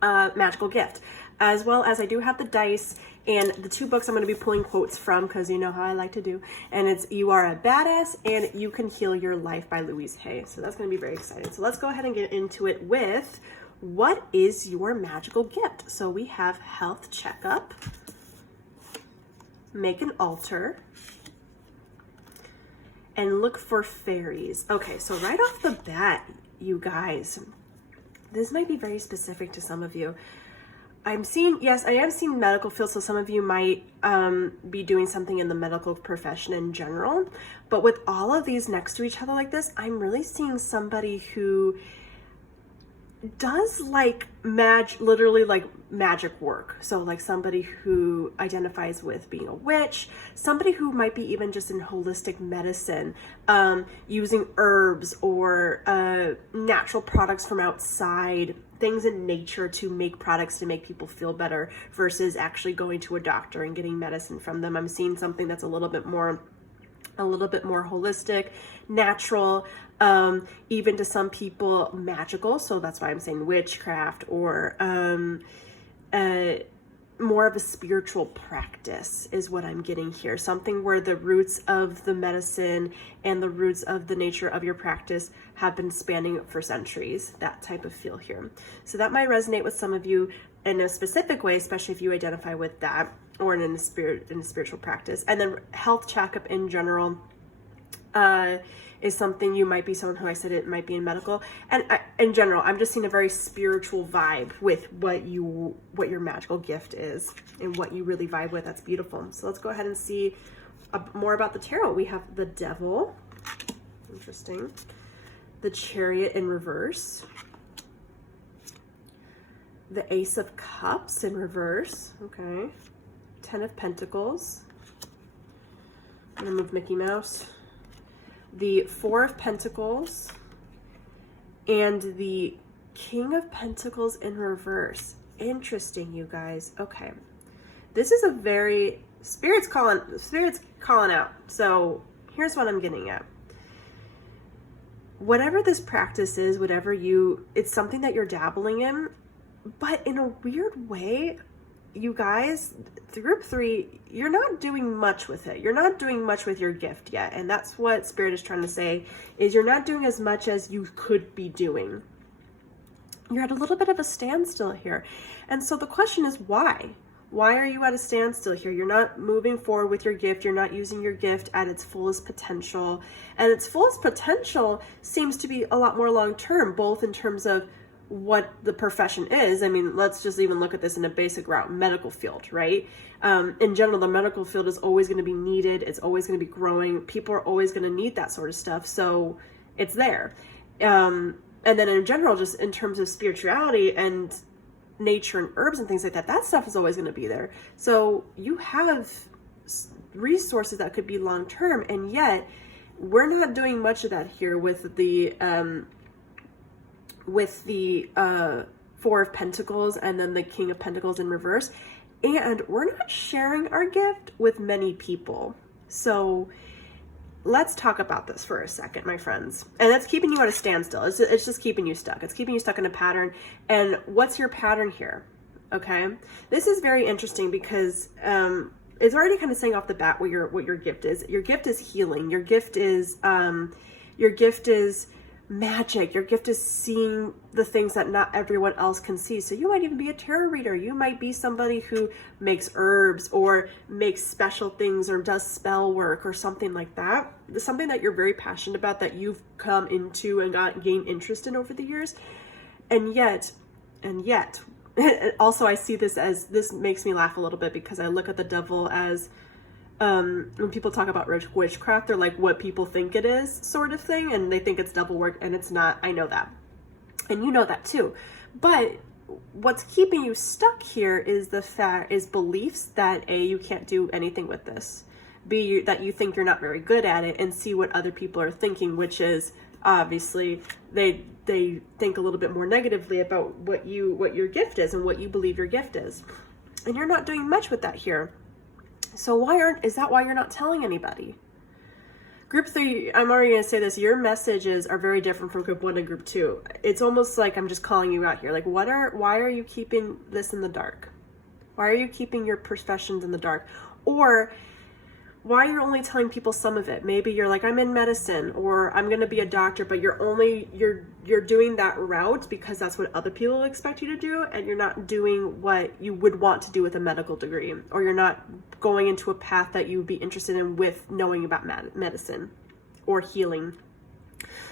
magical gift. As well as I do have the dice and the 2 books I'm going to be pulling quotes from, because you know how I like to do. And it's You Are a Badass and You Can Heal Your Life by Louise Hay. So that's going to be very exciting. So let's go ahead and get into it with what is your magical gift? So we have health checkup, make an altar, and look for fairies. Okay, so right off the bat, you guys, this might be very specific to some of you. I'm seeing, yes, I am seeing medical field, so some of you might be doing something in the medical profession in general, but with all of these next to each other like this, I'm really seeing somebody who does like literally like magic work. So like somebody who identifies with being a witch, somebody who might be even just in holistic medicine, using herbs or natural products from outside, things in nature to make products to make people feel better versus actually going to a doctor and getting medicine from them. I'm seeing something that's a little bit more holistic, natural, even to some people magical. So that's why I'm saying witchcraft or more of a spiritual practice is what I'm getting here. Something where the roots of the medicine and the roots of the nature of your practice have been spanning for centuries, that type of feel here. So that might resonate with some of you in a specific way, especially if you identify with that or in a spiritual practice. And then health checkup in general is something you might be someone who I said it might be in medical. And in general, I'm just seeing a very spiritual vibe with what your magical gift is and what you really vibe with. That's beautiful. So let's go ahead and see more about the tarot. We have the Devil. Interesting. The Chariot in reverse. The Ace of Cups in reverse. Okay. 10 of Pentacles. I'm gonna move Mickey Mouse. The Four of Pentacles and the King of Pentacles in reverse. Interesting, you guys. Okay. This is a very Spirit's calling out. So here's what I'm getting at. Whatever this practice is, it's something that you're dabbling in, but in a weird way, you guys, group 3, you're not doing much with it. You're not doing much with your gift yet. And that's what Spirit is trying to say, is you're not doing as much as you could be doing. You're at a little bit of a standstill here. And so the question is why? Why are you at a standstill here? You're not moving forward with your gift. You're not using your gift at its fullest potential. And its fullest potential seems to be a lot more long-term, both in terms of what the profession is. I mean, let's just even look at this in a basic route, medical field, right? In general, the medical field is always going to be needed. It's always going to be growing. People are always going to need that sort of stuff. So it's there. And then in general, just in terms of spirituality and nature and herbs and things like that, that stuff is always going to be there. So you have resources that could be long-term, and yet we're not doing much of that here with the Four of Pentacles and then the King of Pentacles in reverse. And we're not sharing our gift with many people. So let's talk about this for a second, my friends. And that's keeping you at a standstill. It's just keeping you stuck. It's keeping you stuck in a pattern. And what's your pattern here? Okay. This is very interesting because it's already kind of saying off the bat what your gift is. Your gift is healing. Your gift is magic. Your gift is seeing the things that not everyone else can see. So you might even be a tarot reader. You might be somebody who makes herbs or makes special things or does spell work or something like that. It's something that you're very passionate about, that you've come into and gained interest in over the years. And yet, also I see this makes me laugh a little bit because I look at the Devil as when people talk about witchcraft, they're like what people think it is sort of thing, and they think it's devil work, and it's not. I know that, and you know that too. But what's keeping you stuck here is beliefs that A, you can't do anything with this, B, that you think you're not very good at it, and C, what other people are thinking, which is obviously they think a little bit more negatively about what your gift is and what you believe your gift is, and you're not doing much with that here. So is that why you're not telling anybody? Group 3, I'm already going to say this, your messages are very different from group 1 and group 2. It's almost like I'm just calling you out here. Like, why are you keeping this in the dark? Why are you keeping your professions in the dark? Or why are you only telling people some of it? Maybe you're like, I'm in medicine, or I'm going to be a doctor, but you're doing that route because that's what other people expect you to do, and you're not doing what you would want to do with a medical degree, or you're not going into a path that you would be interested in with knowing about medicine or healing.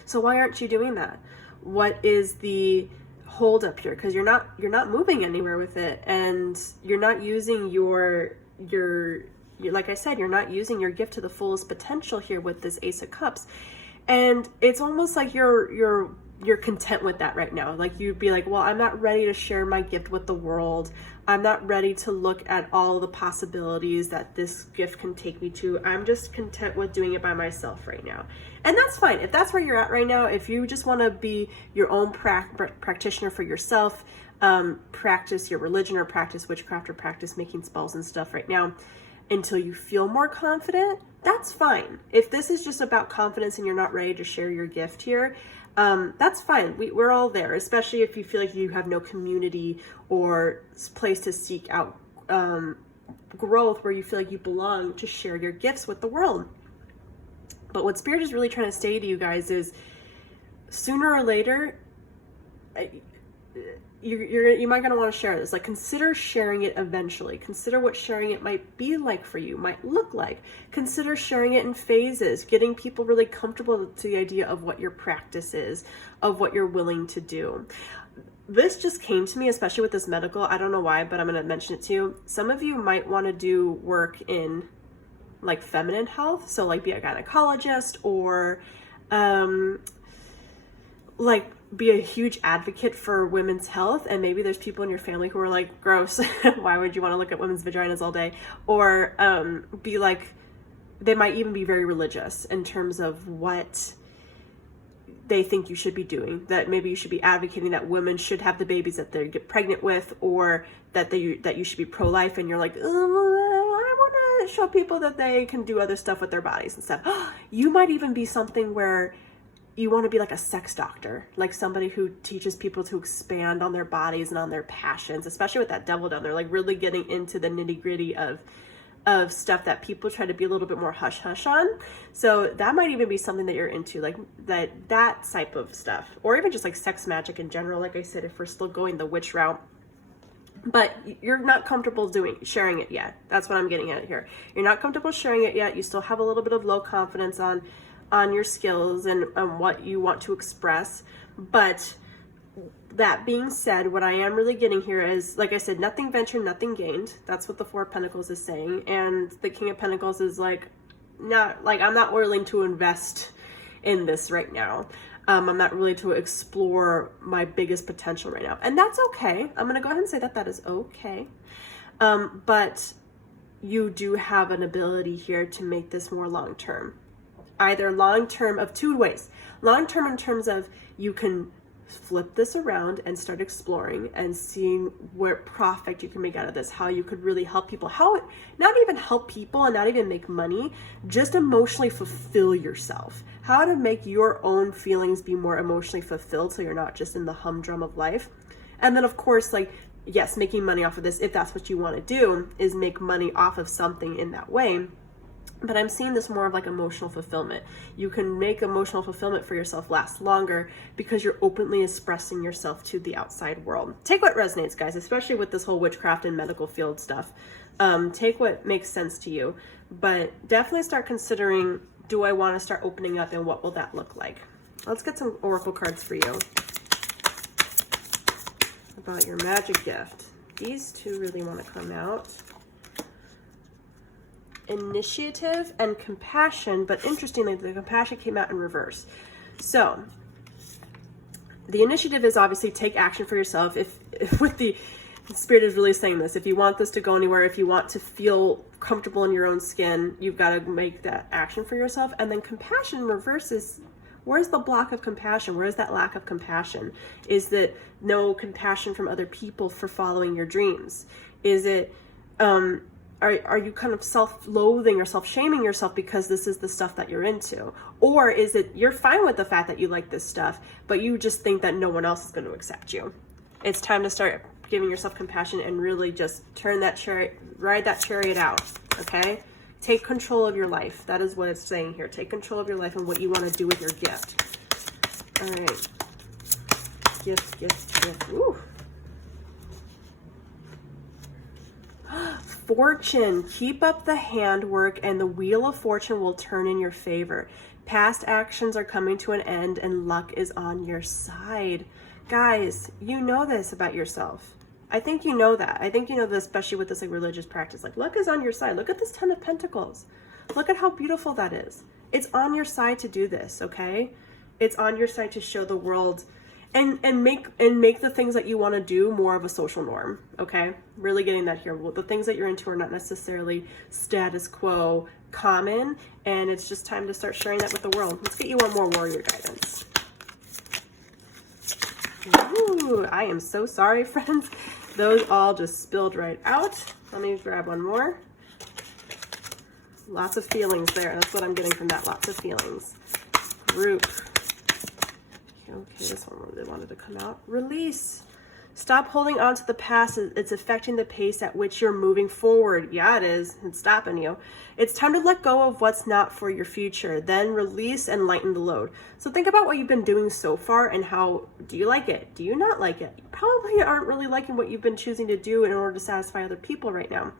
So why aren't you doing that? what is the hold up here? Because you're not moving anywhere with it, and you're not using your like I said, you're not using your gift to the fullest potential here with this Ace of Cups. And it's almost like you're content with that right now. Like you'd be like, well, I'm not ready to share my gift with the world. I'm not ready to look at all the possibilities that this gift can take me to. I'm just content with doing it by myself right now. And that's fine. If that's where you're at right now, if you just want to be your own practitioner for yourself, practice your religion or practice witchcraft or practice making spells and stuff right now until you feel more confident, that's fine. If this is just about confidence and you're not ready to share your gift here, that's fine. We're all there, especially if you feel like you have no community or place to seek out growth where you feel like you belong to share your gifts with the world. But what Spirit is really trying to say to you guys is sooner or later, you might gonna want to share this. Like, consider sharing it eventually. Consider what sharing it might be like for you, might look like. Consider sharing it in phases, getting people really comfortable to the idea of what your practice is, of what you're willing to do. This just came to me, especially with this medical. I don't know why, but I'm going to mention it to you. Some of you might want to do work in like feminine health. So like be a gynecologist or like be a huge advocate for women's health. And maybe there's people in your family who are like, gross, why would you want to look at women's vaginas all day? Or be like, they might even be very religious in terms of what they think you should be doing, that maybe you should be advocating that women should have the babies that they get pregnant with, or that you should be pro-life, and you're like, oh, I want to show people that they can do other stuff with their bodies and stuff. You might even be something where you want to be like a sex doctor, like somebody who teaches people to expand on their bodies and on their passions, especially with that devil down there, like really getting into the nitty-gritty of stuff that people try to be a little bit more hush-hush on. So that might even be something that you're into, like that type of stuff, or even just like sex magic in general. Like I said, if we're still going the witch route, but you're not comfortable sharing it yet. That's what I'm getting at here. You're not comfortable sharing it yet. You still have a little bit of low confidence on your skills and what you want to express. But that being said, what I am really getting here is, like I said, nothing ventured, nothing gained. That's what the Four of Pentacles is saying. And the King of Pentacles is like, I'm not willing to invest in this right now. I'm not really to explore my biggest potential right now. And that's okay. I'm going to go ahead and say that is okay. But you do have an ability here to make this more long-term. Either long-term of two ways. Long-term in terms of you can flip this around and start exploring and seeing what profit you can make out of this, how you could really help people, how not even help people and not even make money, just emotionally fulfill yourself, how to make your own feelings be more emotionally fulfilled so you're not just in the humdrum of life. And then of course, like, yes, making money off of this, if that's what you want to do, is make money off of something in that way. But I'm seeing this more of like emotional fulfillment. You can make emotional fulfillment for yourself last longer because you're openly expressing yourself to the outside world. Take what resonates, guys, especially with this whole witchcraft and medical field stuff. Take what makes sense to you, but definitely start considering, do I want to start opening up, and what will that look like? Let's get some oracle cards for you about your magic gift. These two really want to come out. Initiative and compassion, but interestingly, the compassion came out in reverse. So the initiative is obviously take action for yourself. If with the Spirit is really saying this, if you want this to go anywhere, if you want to feel comfortable in your own skin, you've got to make that action for yourself. And then compassion in reverse is, where's the block of compassion? Where's that lack of compassion? Is that no compassion from other people for following your dreams? Is it are you kind of self-loathing or self-shaming yourself because this is the stuff that you're into? Or is it you're fine with the fact that you like this stuff, but you just think that no one else is going to accept you? It's time to start giving yourself compassion and really just turn that chariot, ride that chariot out, okay? Take control of your life. That is what it's saying here. Take control of your life and what you want to do with your gift. All right. Gift. Ooh. Fortune, keep up the handwork and the wheel of fortune will turn in your favor. Past actions are coming to an end and luck is on your side. Guys, you know this about yourself. I think you know that. I think you know this, especially with this like religious practice. Like, luck is on your side. Look at this 10 of Pentacles. Look at how beautiful that is. It's on your side to do this, okay? It's on your side to show the world and make the things that you want to do more of a social norm, okay? Really getting that here. Well, the things that you're into are not necessarily status quo common, and it's just time to start sharing that with the world. Let's get you one more warrior guidance. Ooh, I am so sorry, friends. Those all just spilled right out. Let me grab one more. Lots of feelings there. That's what I'm getting from that. Lots of feelings. Group. Okay, this one really wanted to come out. Release. Stop holding on to the past. It's affecting the pace at which you're moving forward. Yeah, it is. It's stopping you. It's time to let go of what's not for your future. Then release and lighten the load. So think about what you've been doing so far and how, do you like it? Do you not like it? You probably aren't really liking what you've been choosing to do in order to satisfy other people right now.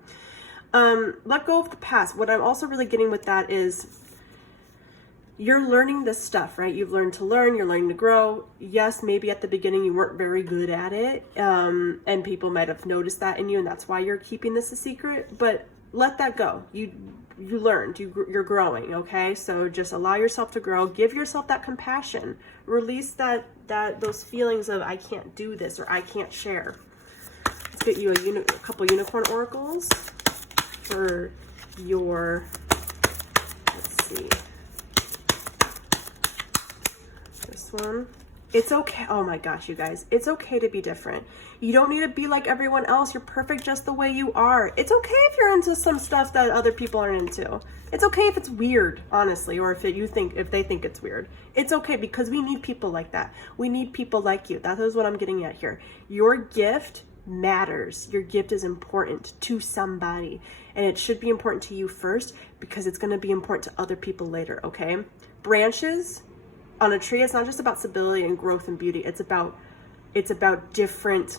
Let go of the past. What I'm also really getting with that is you're learning this stuff, right? You've learned to learn, you're learning to grow. Yes, maybe at the beginning you weren't very good at it, and people might have noticed that in you, and that's why you're keeping this a secret, but let that go. You learned, you're growing, okay? So just allow yourself to grow, give yourself that compassion, release those feelings of I can't do this or I can't share. Let's get you a couple unicorn oracles for your, let's see, this one. It's okay. Oh my gosh, you guys, it's okay to be different. You don't need to be like everyone else. You're perfect just the way you are. It's okay if you're into some stuff that other people aren't into. It's okay if it's weird, honestly, or if they think it's weird. It's okay, because we need people like that. We need people like you. That is what I'm getting at here. Your gift matters. Your gift is important to somebody, and it should be important to you first, because it's going to be important to other people later, okay? Branches on a tree, it's not just about stability and growth and beauty. It's about different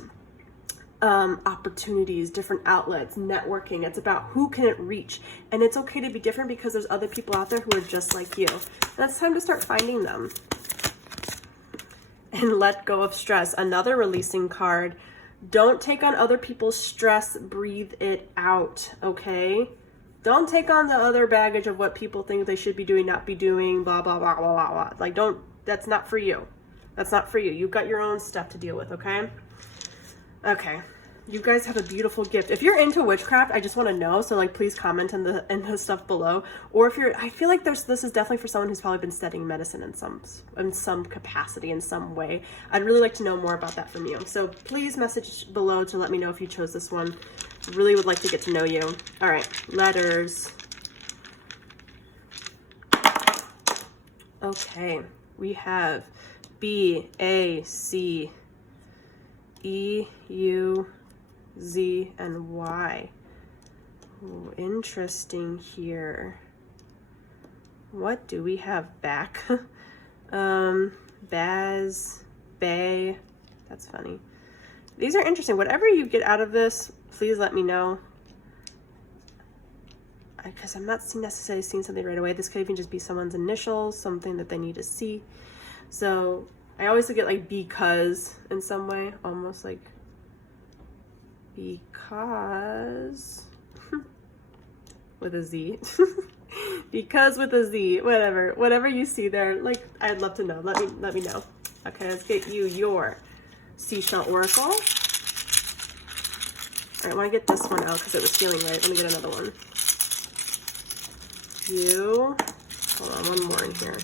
opportunities, different outlets, networking. It's about who can it reach, and it's okay to be different because there's other people out there who are just like you, and it's time to start finding them. And let go of stress. Another releasing card. Don't take on other people's stress. Breathe it out, okay? Don't take on the other baggage of what people think they should be doing, not be doing, blah, blah, blah, blah, blah, blah. Like, that's not for you. That's not for you. You've got your own stuff to deal with, okay? Okay. You guys have a beautiful gift. If you're into witchcraft, I just want to know. So like, please comment in the stuff below. Or if I feel like this is definitely for someone who's probably been studying medicine in some capacity, in some way. I'd really like to know more about that from you. So please message below to let me know if you chose this one. Really would like to get to know you. All right, letters. Okay, we have B, A, C, E, U, Z, and Y. Ooh, interesting here. What do we have back? Baz, Bay. That's funny. These are interesting. Whatever you get out of this, please let me know. Because I'm not necessarily seeing something right away. This could even just be someone's initials, something that they need to see. So I always get like because in some way, almost like because with a Z. Because with a Z, whatever you see there, like, I'd love to know. Let me know. Okay, let's get you your seashell oracle. All right, I want to get this one out because it was feeling right. Let me get another one. You, hold on, one more in here.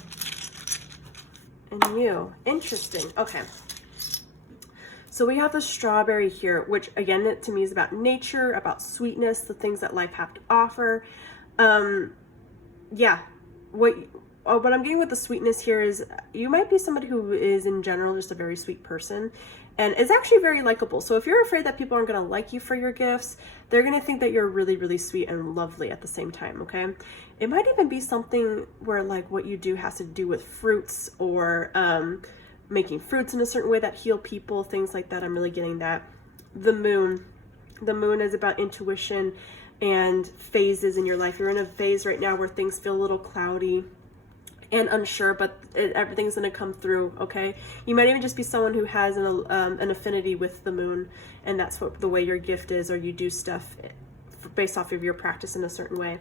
And you, interesting. Okay. So we have the strawberry here, which again, to me is about nature, about sweetness, the things that life have to offer. Yeah, what I'm getting with the sweetness here is you might be somebody who is in general just a very sweet person and is actually very likable. So if you're afraid that people aren't going to like you for your gifts, they're going to think that you're really, really sweet and lovely at the same time, okay? It might even be something where like what you do has to do with fruits or making fruits in a certain way that heal people, things like that. I'm really getting that. The moon is about intuition and phases in your life. You're in a phase right now where things feel a little cloudy and unsure, but everything's going to come through. Okay. You might even just be someone who has an affinity with the moon, and that's what the way your gift is, or you do stuff based off of your practice in a certain way.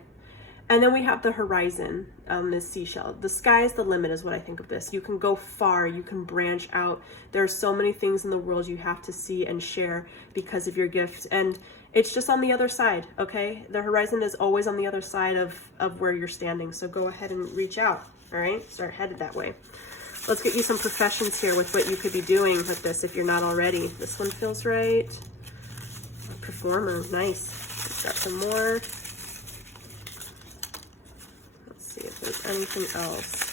And then we have the horizon, this seashell. The sky is the limit is what I think of this. You can go far, you can branch out. There are so many things in the world you have to see and share because of your gift. And it's just on the other side, okay? The horizon is always on the other side of where you're standing. So go ahead and reach out, all right? Start headed that way. Let's get you some professions here with what you could be doing with this if you're not already. This one feels right. Performer, nice. Got some more. See if there's anything else.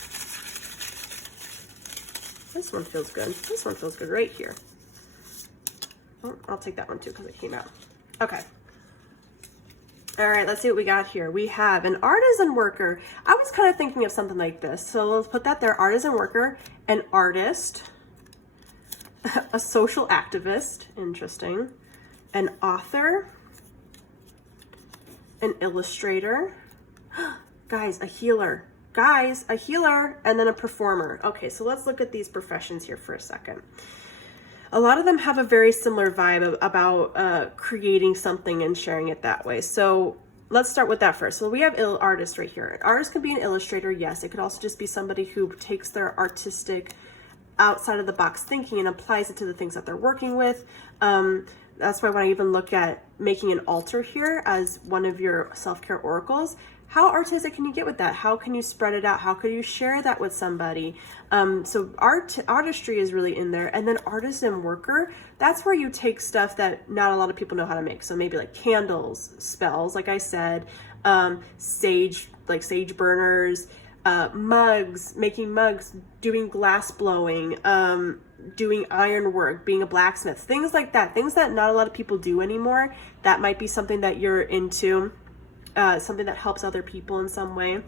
This one feels good. This one feels good right here. Oh, I'll take that one too because it came out. Okay. All right, let's see what we got here. We have an artisan worker. I was kind of thinking of something like this. So let's put that there. Artisan worker, an artist, a social activist, interesting, an author, an illustrator, guys, a healer, and then a performer. Okay, so let's look at these professions here for a second. A lot of them have a very similar vibe about creating something and sharing it that way. So let's start with that first. So we have artist right here. An artist could be an illustrator, yes. It could also just be somebody who takes their artistic outside of the box thinking and applies it to the things that they're working with. That's why when I even look at making an altar here as one of your self-care oracles, how artistic can you get with that? How can you spread it out? How can you share that with somebody? So artistry is really in there. And then artisan worker, that's where you take stuff that not a lot of people know how to make. So maybe like candles, spells, like I said, sage burners, mugs, making mugs, doing glass blowing, doing iron work, being a blacksmith, things like that, things that not a lot of people do anymore. That might be something that you're into. Something that helps other people in some way.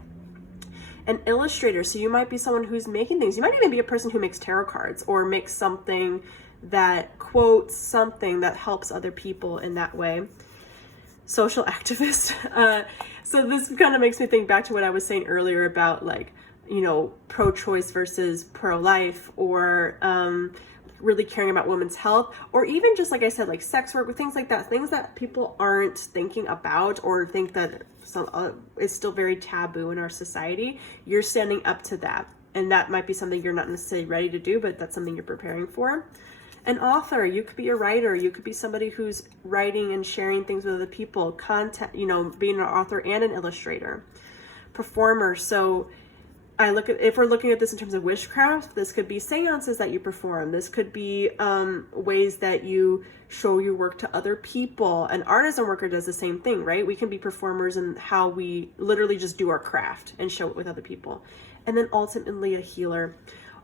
An illustrator, so you might be someone who's making things. You might even be a person who makes tarot cards or makes something that quotes something that helps other people in that way. Social activist. So this kind of makes me think back to what I was saying earlier about, like, you know, pro-choice versus pro-life, or really caring about women's health, or even just, like I said, like sex work, things like that, things that people aren't thinking about or think that is still very taboo in our society. You're standing up to that, and that might be something you're not necessarily ready to do, but that's something you're preparing for. An author, you could be a writer, you could be somebody who's writing and sharing things with other people, content, you know, being an author and an illustrator. Performer, so if we're looking at this in terms of witchcraft, this could be seances that you perform. This could be ways that you show your work to other people. An artisan worker does the same thing, right? We can be performers in how we literally just do our craft and show it with other people. And then ultimately a healer.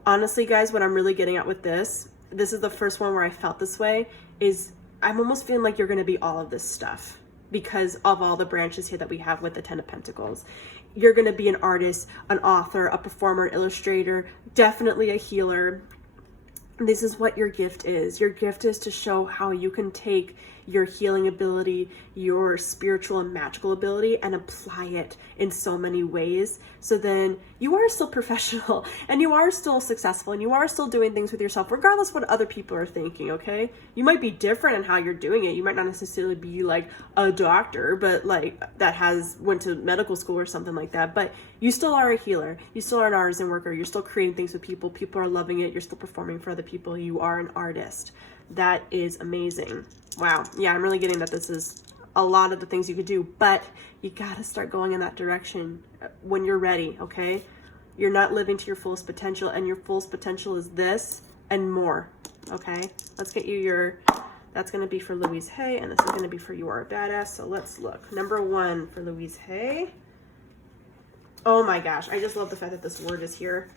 Honestly, guys, what I'm really getting at with this is the first one where I felt this way, is I'm almost feeling like you're going to be all of this stuff because of all the branches here that we have with the 10 of Pentacles. You're going to be an artist, an author, a performer, an illustrator, definitely a healer. This is what your gift is. Your gift is to show how you can take your healing ability, your spiritual and magical ability, and apply it in so many ways. So then you are still professional, and you are still successful, and you are still doing things with yourself, regardless of what other people are thinking, okay? You might be different in how you're doing it. You might not necessarily be like a doctor, but like that went to medical school or something like that, but you still are a healer. You still are an artisan worker. You're still creating things with people. People are loving it. You're still performing for other people. You are an artist. That is amazing. Wow. Yeah, I'm really getting that this is a lot of the things you could do, but you got to start going in that direction when you're ready, okay? You're not living to your fullest potential, and your fullest potential is this and more, okay? Let's get you that's going to be for Louise Hay, and this is going to be for You Are a Badass. So let's look. Number 1 for Louise Hay. Oh my gosh, I just love the fact that this word is here.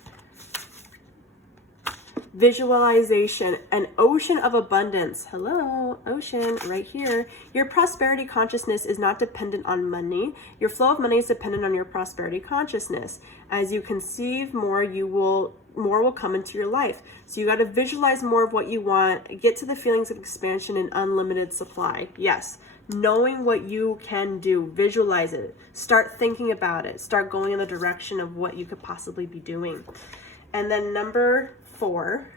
Visualization, an ocean of abundance. Hello, ocean, right here. Your prosperity consciousness is not dependent on money. Your flow of money is dependent on your prosperity consciousness. As you conceive more, more will come into your life. So you got to visualize more of what you want. Get to the feelings of expansion and unlimited supply. Yes, knowing what you can do, visualize it, start thinking about it, start going in the direction of what you could possibly be doing. And then number 4,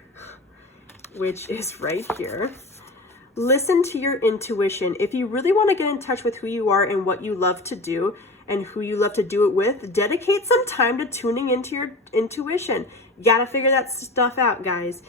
which is right here, listen to your intuition. If you really want to get in touch with who you are and what you love to do and who you love to do it with, dedicate some time to tuning into your intuition. You gotta figure that stuff out, guys.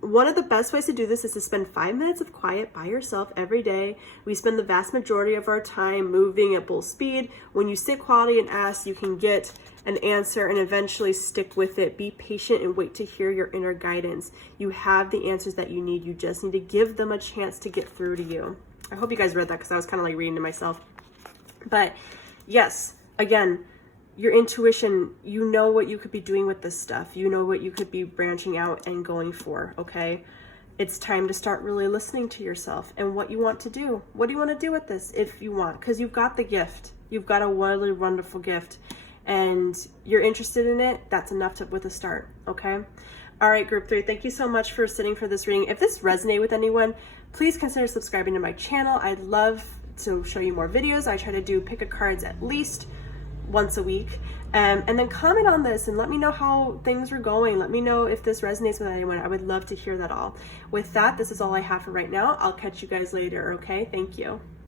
One of the best ways to do this is to spend 5 minutes of quiet by yourself every day. We spend the vast majority of our time moving at full speed. When you sit quietly and ask, you can get an answer and eventually stick with it. Be patient and wait to hear your inner guidance. You have the answers that you need. You just need to give them a chance to get through to you. I hope you guys read that because I was kind of like reading to myself. But yes, again, your intuition, you know what you could be doing with this stuff. You know what you could be branching out and going for, okay? It's time to start really listening to yourself and what you want to do. What do you want to do with this if you want? Because you've got the gift. You've got a really wonderful gift and you're interested in it. That's enough with a start, okay? All right, group 3, thank you so much for sitting for this reading. If this resonated with anyone, please consider subscribing to my channel. I'd love to show you more videos. I try to do pick a cards at least once a week, and then comment on this and let me know how things are going. Let me know if this resonates with anyone. I would love to hear that all. With that, this is all I have for right now. I'll catch you guys later, okay? Thank you.